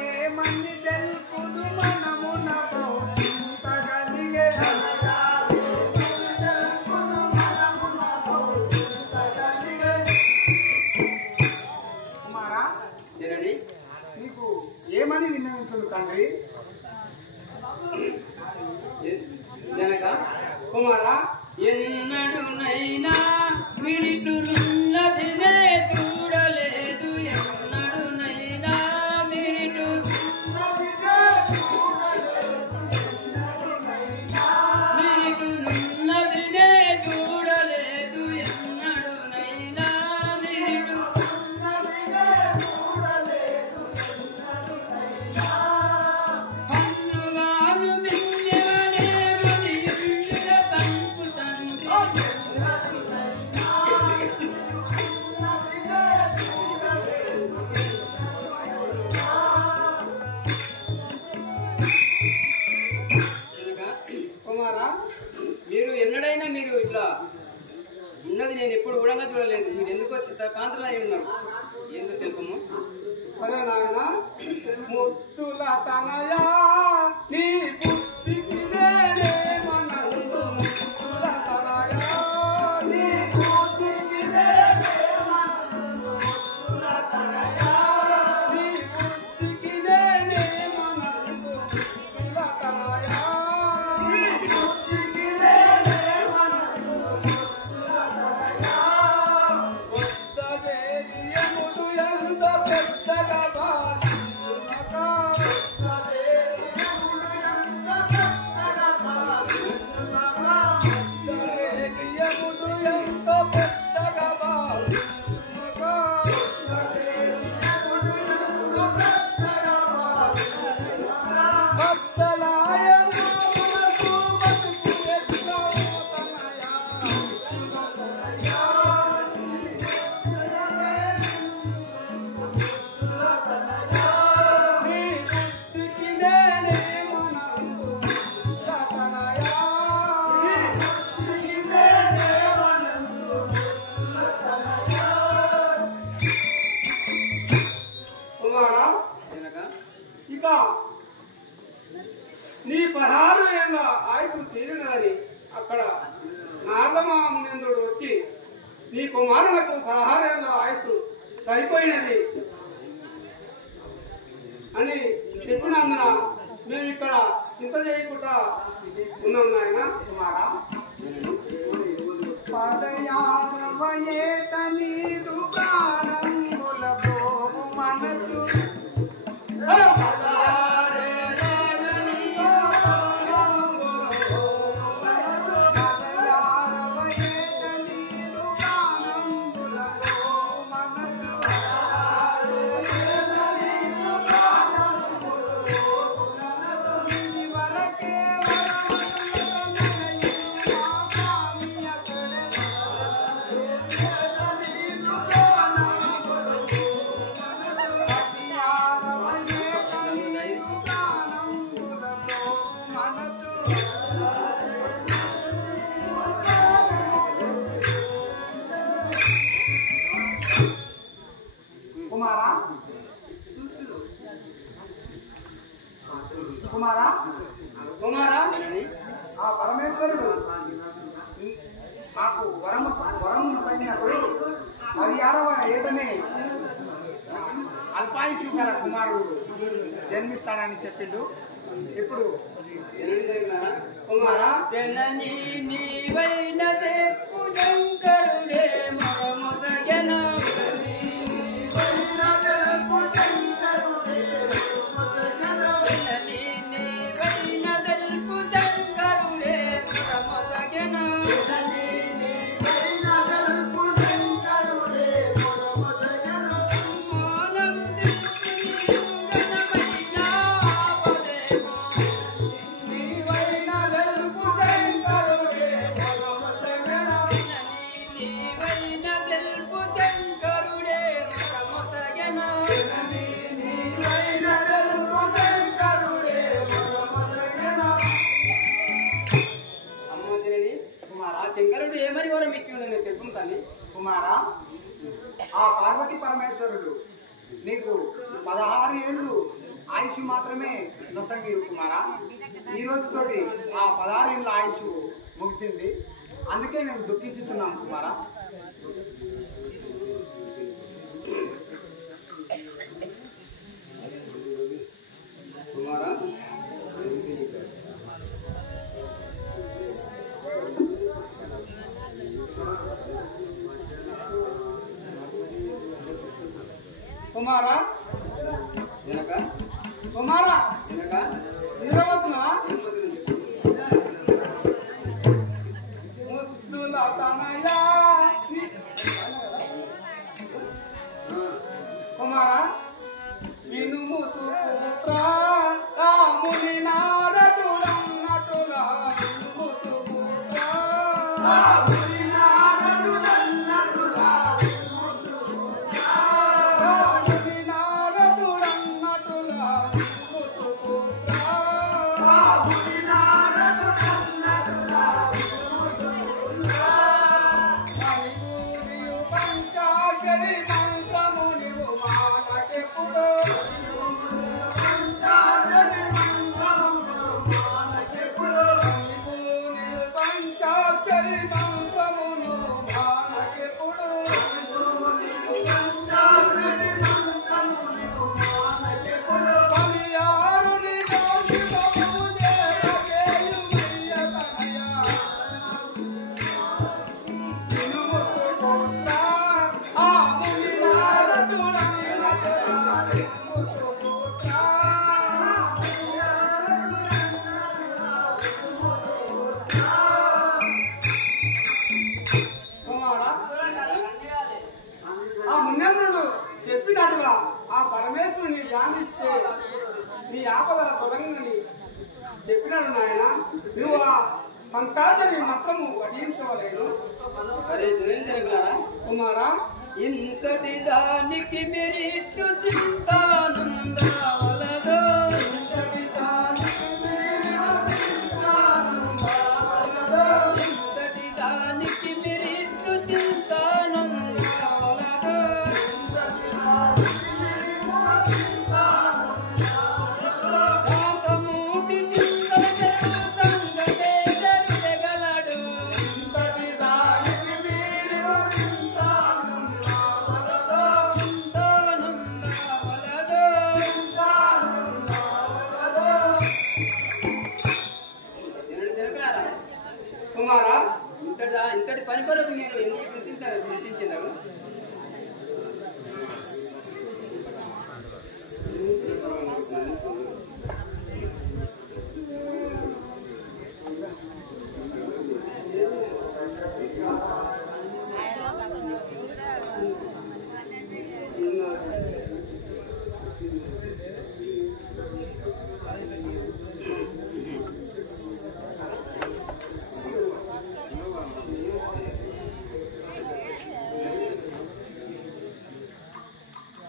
ఏమని తెలుపుదు మనమున బహుసుందర కుమారా ఎన్నడునైనా మిరిటులున్నదినే చూడలేదు ఎన్నడునైనా మిరిటులున్నదినే చూడలేదు ఎన్నడునైనా పన్నుగాను మింగేవనే మది ఇందిర తంపు తండ్రి కుమారా మీరు ఎన్నడైనా మీరు ఇట్లా ఉన్నది నేను ఎప్పుడు కూడా చూడలేదు. మీరు ఎందుకు వచ్చి కాంతలు అయి ఉన్నారు ఎందుకు తెలుపము? అరే నాయన ముత్తుల తనయా నీ బుద్ధికి నేనే మనందు ముత్తుల తనయా నీ బుద్ధికి నేనే మనందు ముత్తుల తనయా నీ బుద్ధికి నేనే మనందు ముత్తుల తనయా నీ బుద్ధికి నేనే మనందు ముత్తుల తనయా కొత్త దేవియముడు ఎంత పెద్దగా బాధించునకా కొత్త దేవియముడు ఎంత పెద్దగా బాధించునకా కొత్త దేవియముడు ఎంత పెద్దగా బాధించునకా కొత్త దేవియముడు ఎంత పెద్దగా బాధించునకా భక్తలాయను మనసు బతుకు ఎన్నో తనయా నీ బుద్ధికి నేనే మనందు తనయా నీ బుద్ధికి నేనే మనందు తనయా కుమారా కనుక ఇక నీ 16 ఏళ్ళ ఆయుసు తీరినదని అక్కడ నారదమామునేంద్రుడు వచ్చి నీ కుమారులకు 16 ఏళ్ళ ఆయుసు సరిపోయినది అని చెప్పినందున మేము ఇక్కడ చింత చేయకుండా ఉన్నాం నాయన. కుమారా పదయారవయేత నీదు ప్రాణముల పోవు మనసు పదయారవయేత నీదు ప్రాణముల పోవు మనసు ఇది వరకే కుమారా కుమారా కుమారా ఆ పరమేశ్వరుడు మాకు వరము తగినప్పుడు 16వ ఏటనే అల్పాయుషు గల కుమారుడు జన్మిస్తాడని చెప్పిండు. ఇప్పుడు కుమారా జననీ నీవైన చెప్పు శంకరుడే మరమొదగెన జననీ నీవైన తెలుపు శంకరుడే మరమొదగెన మానవు తెలుపు గణమైన ఆపదేమో నీవైన వెలుగు శంకరుడే పరమశరణ. నీవైన తెలుపు శంకరుడే మరమొదగెన నీవైన వెలుగు శంకరుడే పరమశరణ. అమ్మదేవి ఆ శంకరుడు ఏమని వరం ఇచ్చిండు నేను తెలుపు కానీ కుమారా ఆ పార్వతి పరమేశ్వరుడు నీకు 16 ఏళ్ళు ఆయుష్ మాత్రమే నొసంగిరు కుమారా. ఈ రోజుతోటి ఆ 16 ఏళ్ళ ఆయుష్ ముగిసింది. అందుకే మేము దుఃఖించుతున్నాం కుమారా. కుమారా కుమారా వెనక కుమారా వెనక నిరవతున్నా ఏం వదిలింది? ముద్దుల తనయా కుమారా వినుము సుపుత్ర రాముని నారదుడన్నట్టుగా వినుము సుపుత్ర రాముని నారదుడన్నట్టుగా వినుము సుపుత్ర రాముని నారదుడన్నట్టుగా వినుము సుపుత్ర రాముని నారదుడన్నట్టుగా వినుము సుపుత్ర హరిగురియు పంచాక్షరి మంత్రము నీవు మానకెప్పుడు పంచాక్షరి మంత్రము మానకెప్పుడు హరిగురియు పంచాక్షరి మంత్రమును మానకెప్పుడు హరిగురియు పంచాక్షరి మంత్రమును మానకెప్పుడు బలియారుని దోషితము చేయుమయ్య తనయా వినుము సుపుత్ర ఆ ముని నారదుడన్నట్టుగా వినుము సుపుత్ర కుమారా ఆ మున్నేంద్రుడు చెప్పినట్టుగా ఆ పరమేశ్వరుని ధ్యానిస్తే నీ ఆపద తొలగినని చెప్పినాడు నాయన నువ్వు ఆ పంచాచరి మాత్రము వడించవలేను సరే జనకులారా, కుమారా ఇంతటి దానికి మెరిట్లు చింతానుందవలదో ఇంతటి దానికి మీరు చింతానుండవలదో. ఇంతటి దానికి మెరిట్లు చింతానుందవలదో శాంతమూటి చింతజరు సంగతే జరుగలడు ఇంతటి దానికి మీరు చింతానుండవలదో. చింతానుందవలదో చింతానుండవలదో. జనకులారా, కుమారా ఇంతటి పని కొరకు నేను ఎందుకు చింతించినాడు?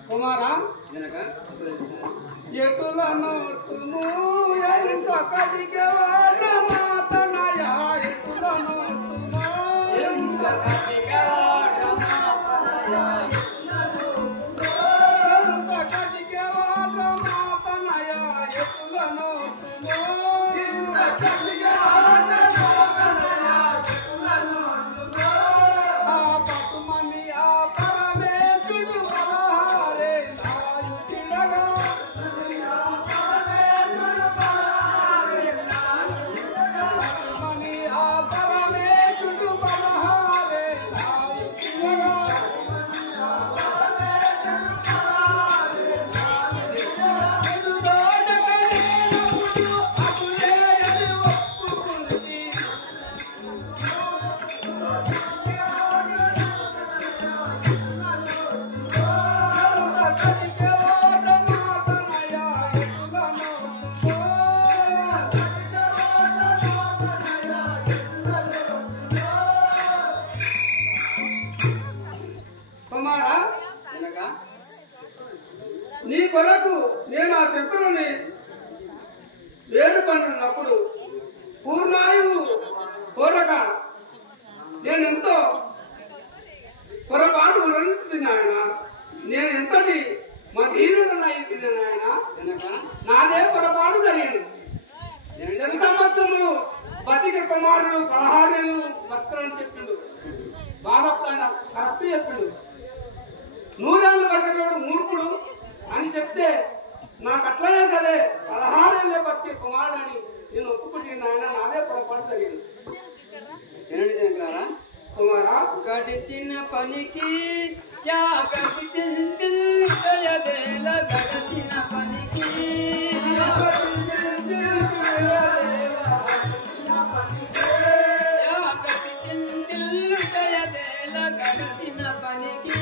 కుమారా జనక ఎటుల నోటును ఎంత కదిగేవాడ మాతనయ ఎటుల నోటును ఎంత కదిగేవాడ మాతనయ ఎంత కదిగేవాడ మాతనయ ఎటుల నోటును ఎంత కదిగేవాడ మాతనయ ఎటుల నోటును ఆ పటుమని ఆ పరమేశుడు బలహారే నాయుసిడగా పటుమని ఆ పరమేశుడు బలహారే నాయుసిడగా కుమారా జనక నీ కొరకు నేను ఆ శంకరుని వేడుకుంటున్నప్పుడు పూర్ణాయువు కోరక నేనెంతో పొరపాటు వర్ణిస్తుంది నాయన. నేను ఎంతటి మధీరుడనైతుంది నాయన. నాదే పొరపాటు జరిగింది. 2 సంవత్సరములు బతికి కుమారుడు 16 ఏళ్ళు బతకని చెప్పిండు. బాగా కరెక్ట్ చెప్పిండు. 100 ఏళ్ళు బతికేవాడు మూర్ఖుడు అని చెప్తే నాకు అట్లనే సరే 16 ఏళ్ళే బతికే కుమారుడు అని నేను ఒప్పుకుంటున్నాను నాయన. నాదే పొరపాటు జరిగింది. వినండి జనకులారా, కుమారా ఒకటి చిన్న పనికి యాగకి చింతిల్ దయవేల గడచిన పనికి దయవేల గడచిన పనికి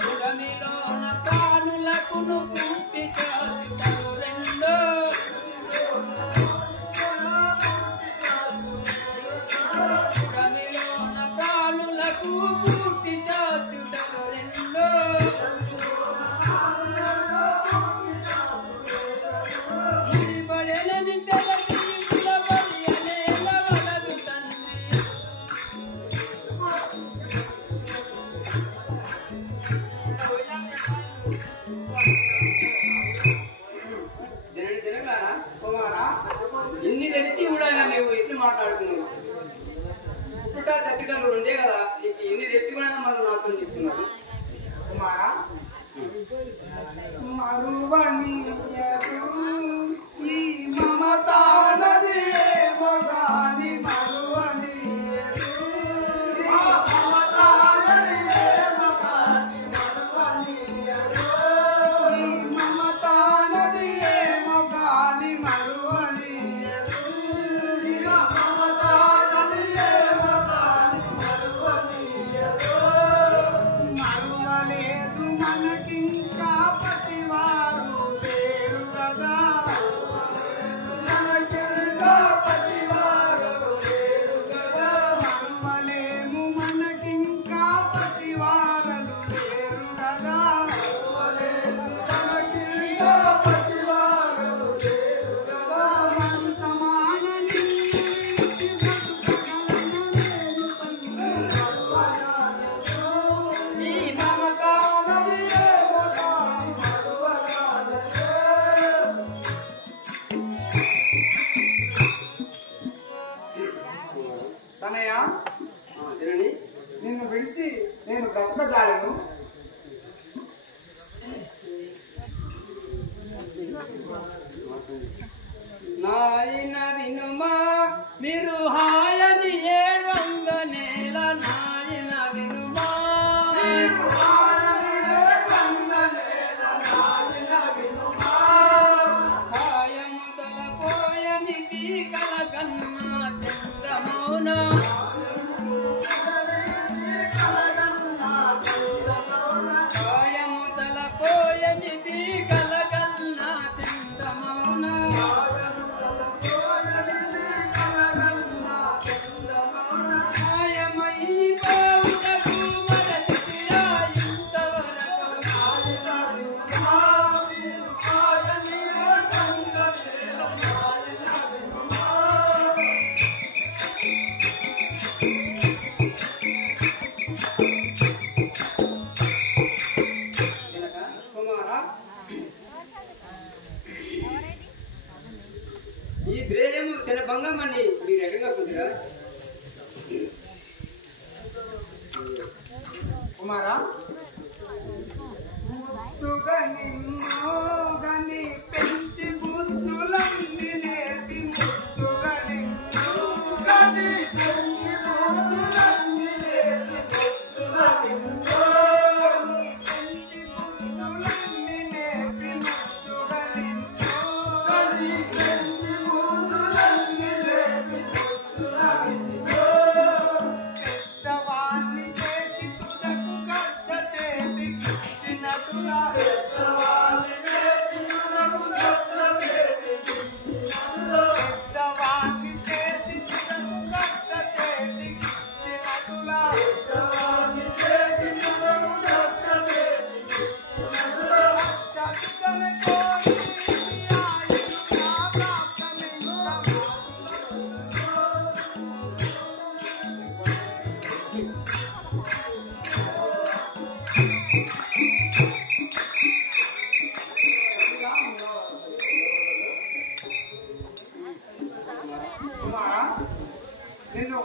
పురమిలోన ప్రాణులకును పుట్టి చాటుటను రెండో పురమిలోన ప్రాణులకు పుట్టి చాటుటను రెండో ముడిపడెలని తెలకి కులబడి అనేల వలదు తండ్రి కుమారా ఇన్ని తెలిసి కూడా నువ్వు ఇట్లు మాట్లాడుతున్నావు పుట్టుట చచ్చిటలు రెండే కదా నీకు ఇన్ని తెచ్చి కూడా మళ్ళీ నాతో చెప్తున్నావు కుమారా మరువని ఈ మమతానది మొగాని మరువని మమతానది మొగాని మరువని ఈ మమతానది మొగాని మరువని మమతానది మొగాని మరువని మరువలేదు మనకింకా పతివారు లేరు కదా మనకింకా పతివారు లేరు కదా మరువలేము మనకింకా పతివారలు లేరు కదా మరువలేదు మనకింకా పతివారలు లేరు కదా మన సమాన నిలిచి బ్రతుకగలను నేను ఈ మమతానది మొగాని మరువగానే తనయ్య తినండి నిన్ను విడిచి నేను బ్రతకజాలను నాయన వినుమా మీరు హాయని ఏడంగ నేల నాయన వినుమా హాయము తలపోయనిది కలగన్నా చంద్రమౌన హాయము తలపోయనిది కలగన్నా చంద్రమౌన మాయమైపోవుటకు మరచితిరా ఇంతవరకు. కుమారా ఈ ద్రేయము చిన్న భంగమని మీరు ఎడగకుంటారా కుమారా ముద్దుగా నిన్ను గని పెంచి బుద్ధులన్నీ నేర్పి ముద్దుగా నిన్ను గని పెంచి బుద్ధులన్నీ నేర్పి ముద్దుగా నిన్ను గని పెంచి బుద్ధులన్నీ నేర్పి ముద్దుగా నిన్ను గని పెంచి బుద్ధులన్నీ నేర్పి ముద్దుగా నిన్ను పెద్దవాణ్ణి చేసి తుదకు గడ్డ చేతికిచ్చినట్టుగా పెద్దవాణ్ణి చేసి తుదకు గడ్డ చేతికిచ్చినట్టుగా పెద్దవాణ్ణి చేసి తుదకు గడ్డ చేతికిచ్చినట్టుగా పెద్దవాణ్ణి చేసి తుదకు గడ్డ చేతికిచ్చినట్టుగా చక్కని కోరి ఆయుధ ప్రాప్తమించ కుమారా నిన్ను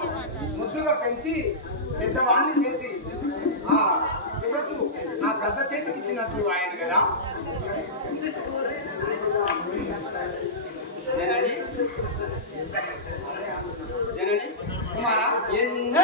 ముద్దుగా పెంచి పెద్దవాణ్ణి చేసి ఇవ్వకు నా గద్ద చేతికి ఇచ్చినట్లు ఆయన కదా జనని జనని కుమారా ఎన్నో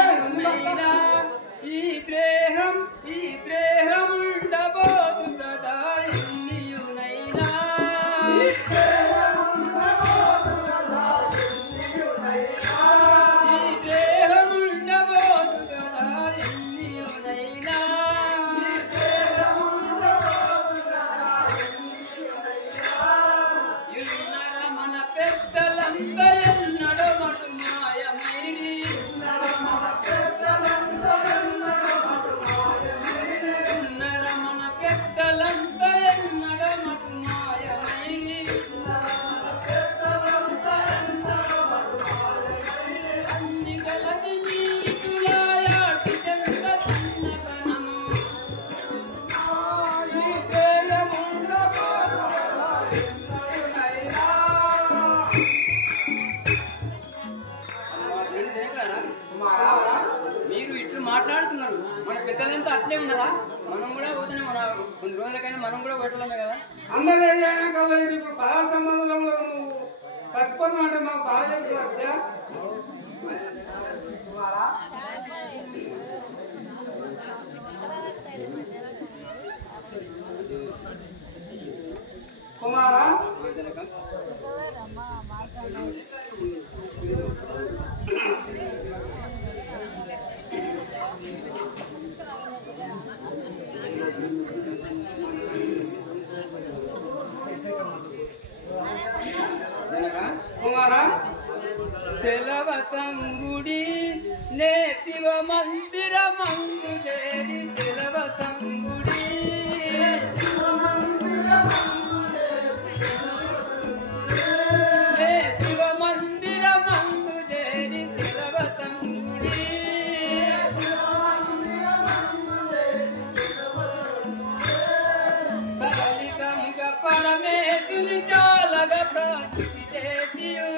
అయినా మనం కూడా పెట్టడమే కదా. అందరూ ఏదైనా కదా ఇప్పుడు పరాల సంబంధంలో నువ్వు చచ్చిపోతాం అంటే మాకు బాగా చెప్తున్నా విద్య. కుమారా కుమారా సెలవసంగుడి నే శివ మందిర మందుదేరి సెలవసంగుడి నే శివ మందిర మందుదేరి సెలవసంగుడి సలితముగ పరమేశుని చాలగ ప్రార్థి చేసియు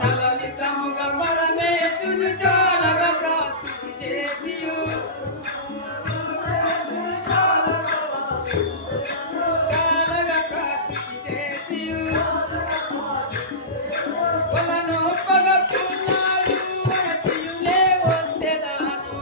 సలితముగ పరమేశుని చాలగ ప్రార్థి చేసియు చాలగ ప్రార్థి చేసియు వలను పగపున్నాడు వనతియులే వద్దెదాను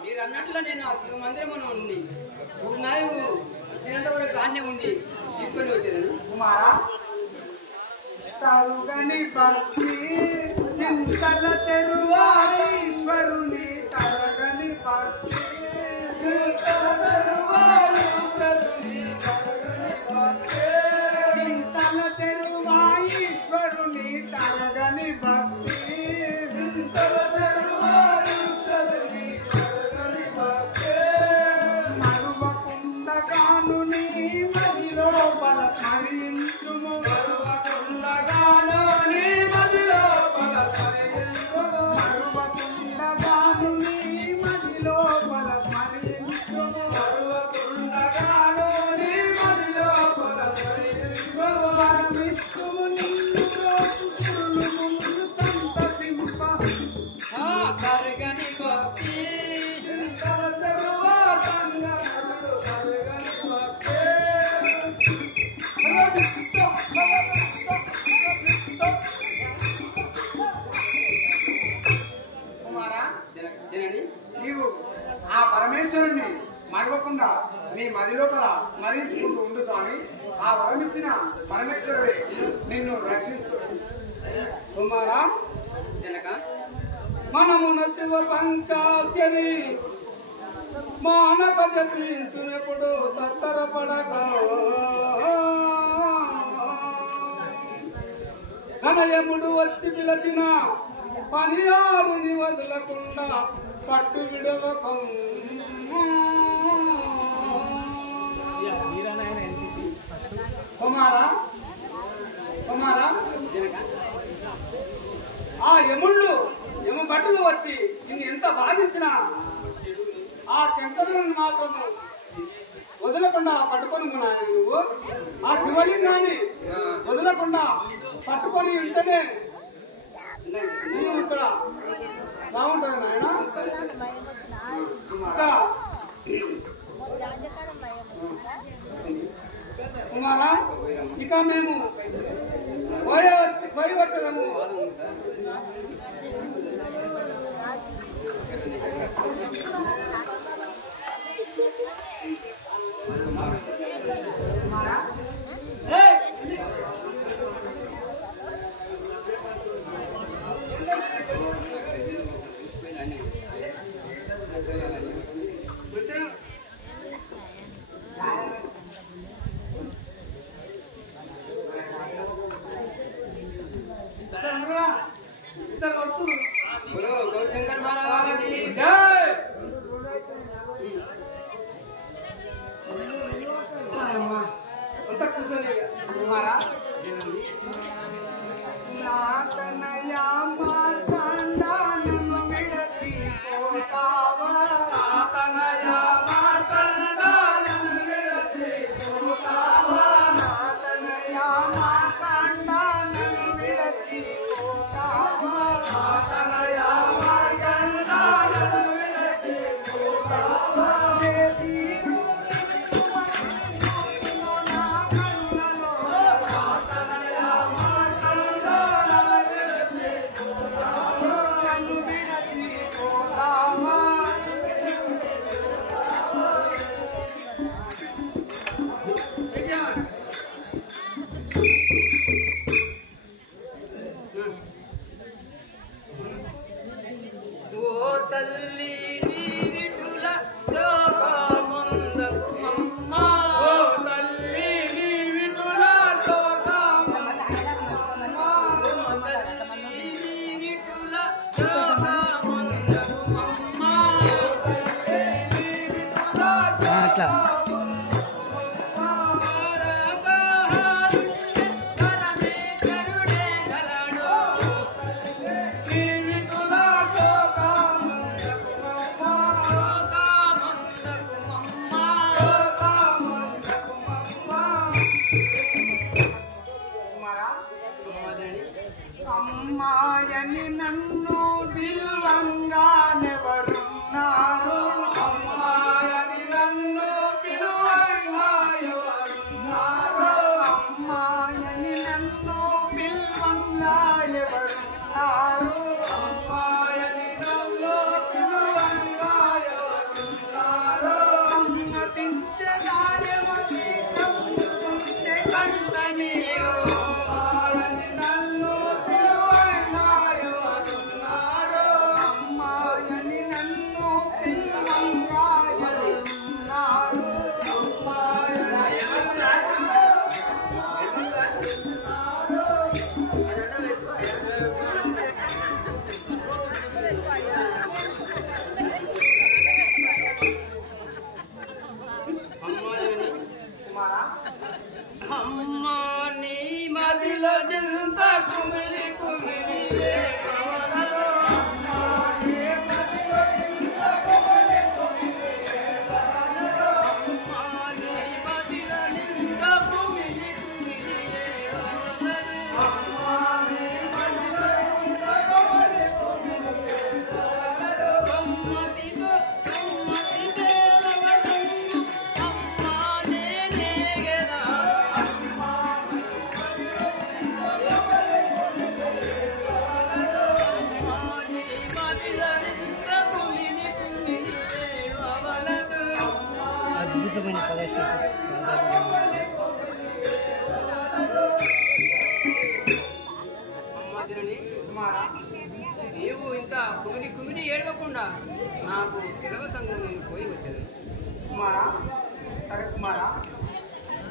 మీరు అన్నట్లు నేను ఆ శివ మందిరం ఉంది ఇప్పుడు నాకు తినంత వరకు ధాన్యం ఉంది తీసుకొని వచ్చాను. కుమారా తరుగని భక్తి చింతల చెరువారీశ్వరుని తరగని భక్తి చింతల చెరువారీశ్వరుని తరగని భక్తి మరువకుండగాను నీ మది లోపల స్మరించుము మరువకుండగాను నీ మది లోపల స్మరించుము మరువకుండగాను నీ మది లోపల స్మరించుము మరువకుండగాను నీ మది లోపల స్మరించుము పరమిస్తుము నిన్ను రోజు కురులు ముందు సంతసింప కరగని భక్తి కుమారా జనండి నీవు ఆ పరమేశ్వరుణ్ణి మరవకుండా నీ మది లోపల స్మరించుకుంటూ ఉండు స్వామి. ఆ వరమిచ్చిన పరమేశ్వరుడే నిన్ను రక్షిస్తుంది. కుమారా జనక మనమున శివ పంచాక్షరి మానవ జపించునప్పుడు తత్తరపడక ఘనయముడు వచ్చి పిలచిన పనియారుని వదలకుండా పట్టు విడవకం కుమారా కుమారా ఆ యముళ్ళు యమ భటులు వచ్చి నిన్ను ఎంత బాధించినా ఆ శంకరులను మాత్రం వదలకుండా పట్టుకొని ఉన్నాయని నువ్వు ఆ శివలింగాన్ని వదలకుండా పట్టుకొని ఉంటేనే నువ్వు ఇక్కడ బాగుంటుంది నాయన. ఇంకా కుమారా ఇక మేము పోయి వచ్చదము. గౌరశంకర్ మహారాజ్ అంత కూర్చొని కుమారా నాకనయా మార్కండానను విడచి పోతావా నాకనయా మార్కండ అద్భుతమైన ప్రదర్శన. నీవు ఇంత కుమిది ఏడవకుండా నాకు శిలవ సంఘం నేను పోయి వచ్చాను. కుమారా, సరే కుమారా,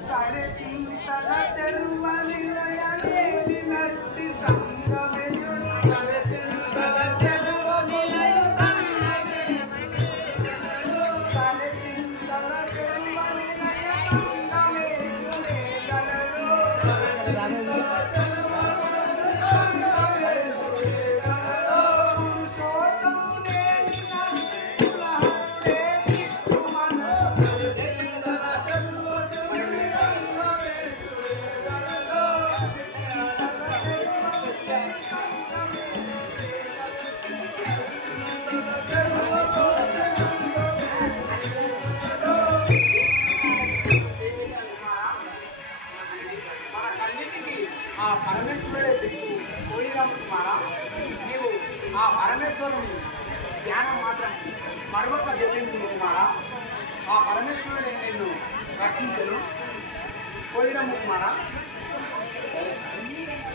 సరే చింతల చెరువలి లయలేని నట్టి సంగమేశుడు, సరే చింతల చెరువలి లయలేని సరే చింతల చెరువలి లయలేని సంగమేశుడే గలడు, ఆ పరమేశ్వరుడే పోయినాము కుమారా. నీవు ఆ పరమేశ్వరుని ధ్యానం మాత్రం మరొక జపించు కుమారా. ఆ పరమేశ్వరుడే నిన్ను రక్షించను. పోయినాము కుమారా.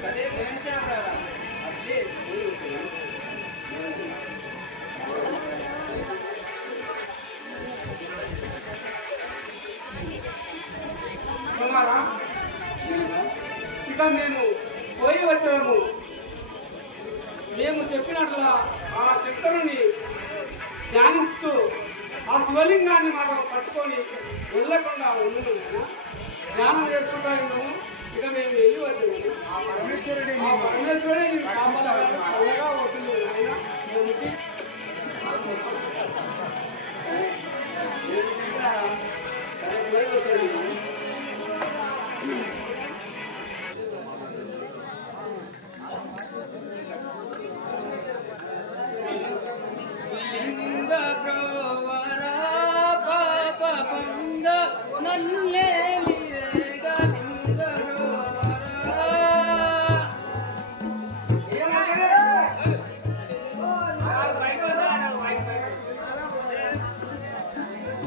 అదే గ్రహించారా అదే పోయి వచ్చాను. కుమారా, ఇక మేము పోయి వచ్చాము. మేము చెప్పినట్లుగా ఆ శంకరుని ధ్యానిస్తూ ఆ శివలింగాన్ని మనం పట్టుకొని వెళ్ళకుండా ఉన్నాము. ధ్యానం చేసుకుంటా ఉన్నాము. ఇక మేము వెళ్ళి వచ్చాము. ఆ పరమేశ్వరుడే ఆ పరమేశ్వరుడే నీకు కాపాడాలి. చల్లగా అవుతుంది నాయన. భూమికి పోయి వచ్చాను. లింగ ప్రవర పాప పంద నన్నే లివేగ లింగ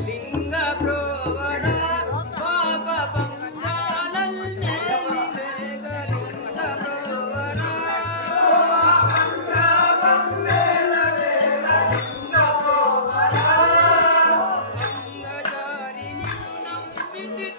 లింగ ప్రవర పాప పంద నన్నే లివేగ లింగ ప్రవర అంగదారి నిన్ను నమ్మితి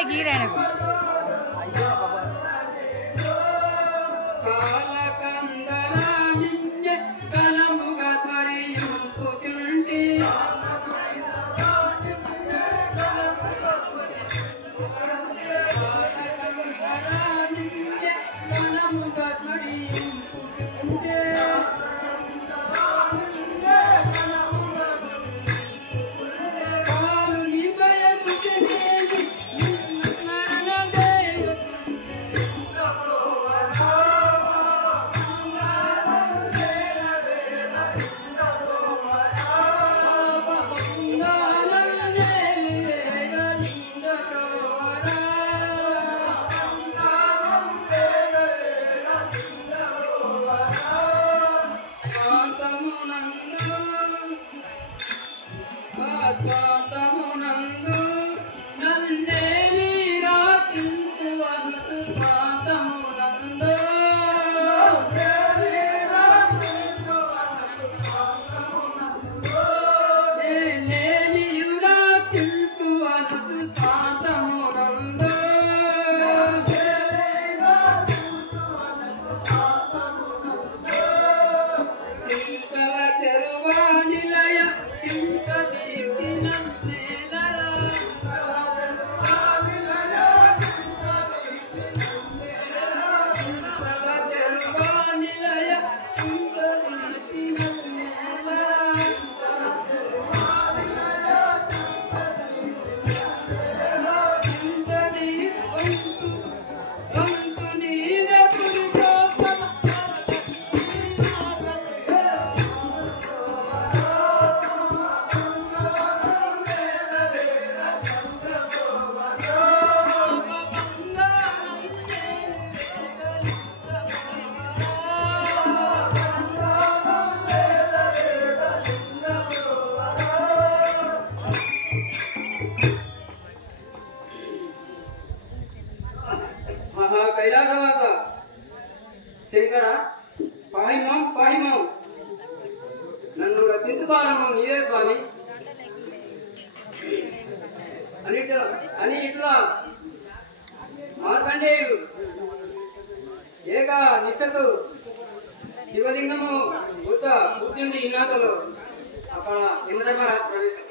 మైక్ ఈరాయనకు కైలాసవాస శంకర పాహిమాం పాహిమాం నన్ను రక్షించుకోవాలను నీవే స్వామి అని ఇట్లా మార్కండేయుడు ఏక నిష్టతో శివలింగము బుద్ధ కూర్చుండి ఇన్నాతలో అక్కడ ఇంద్రమ ప్రవేశం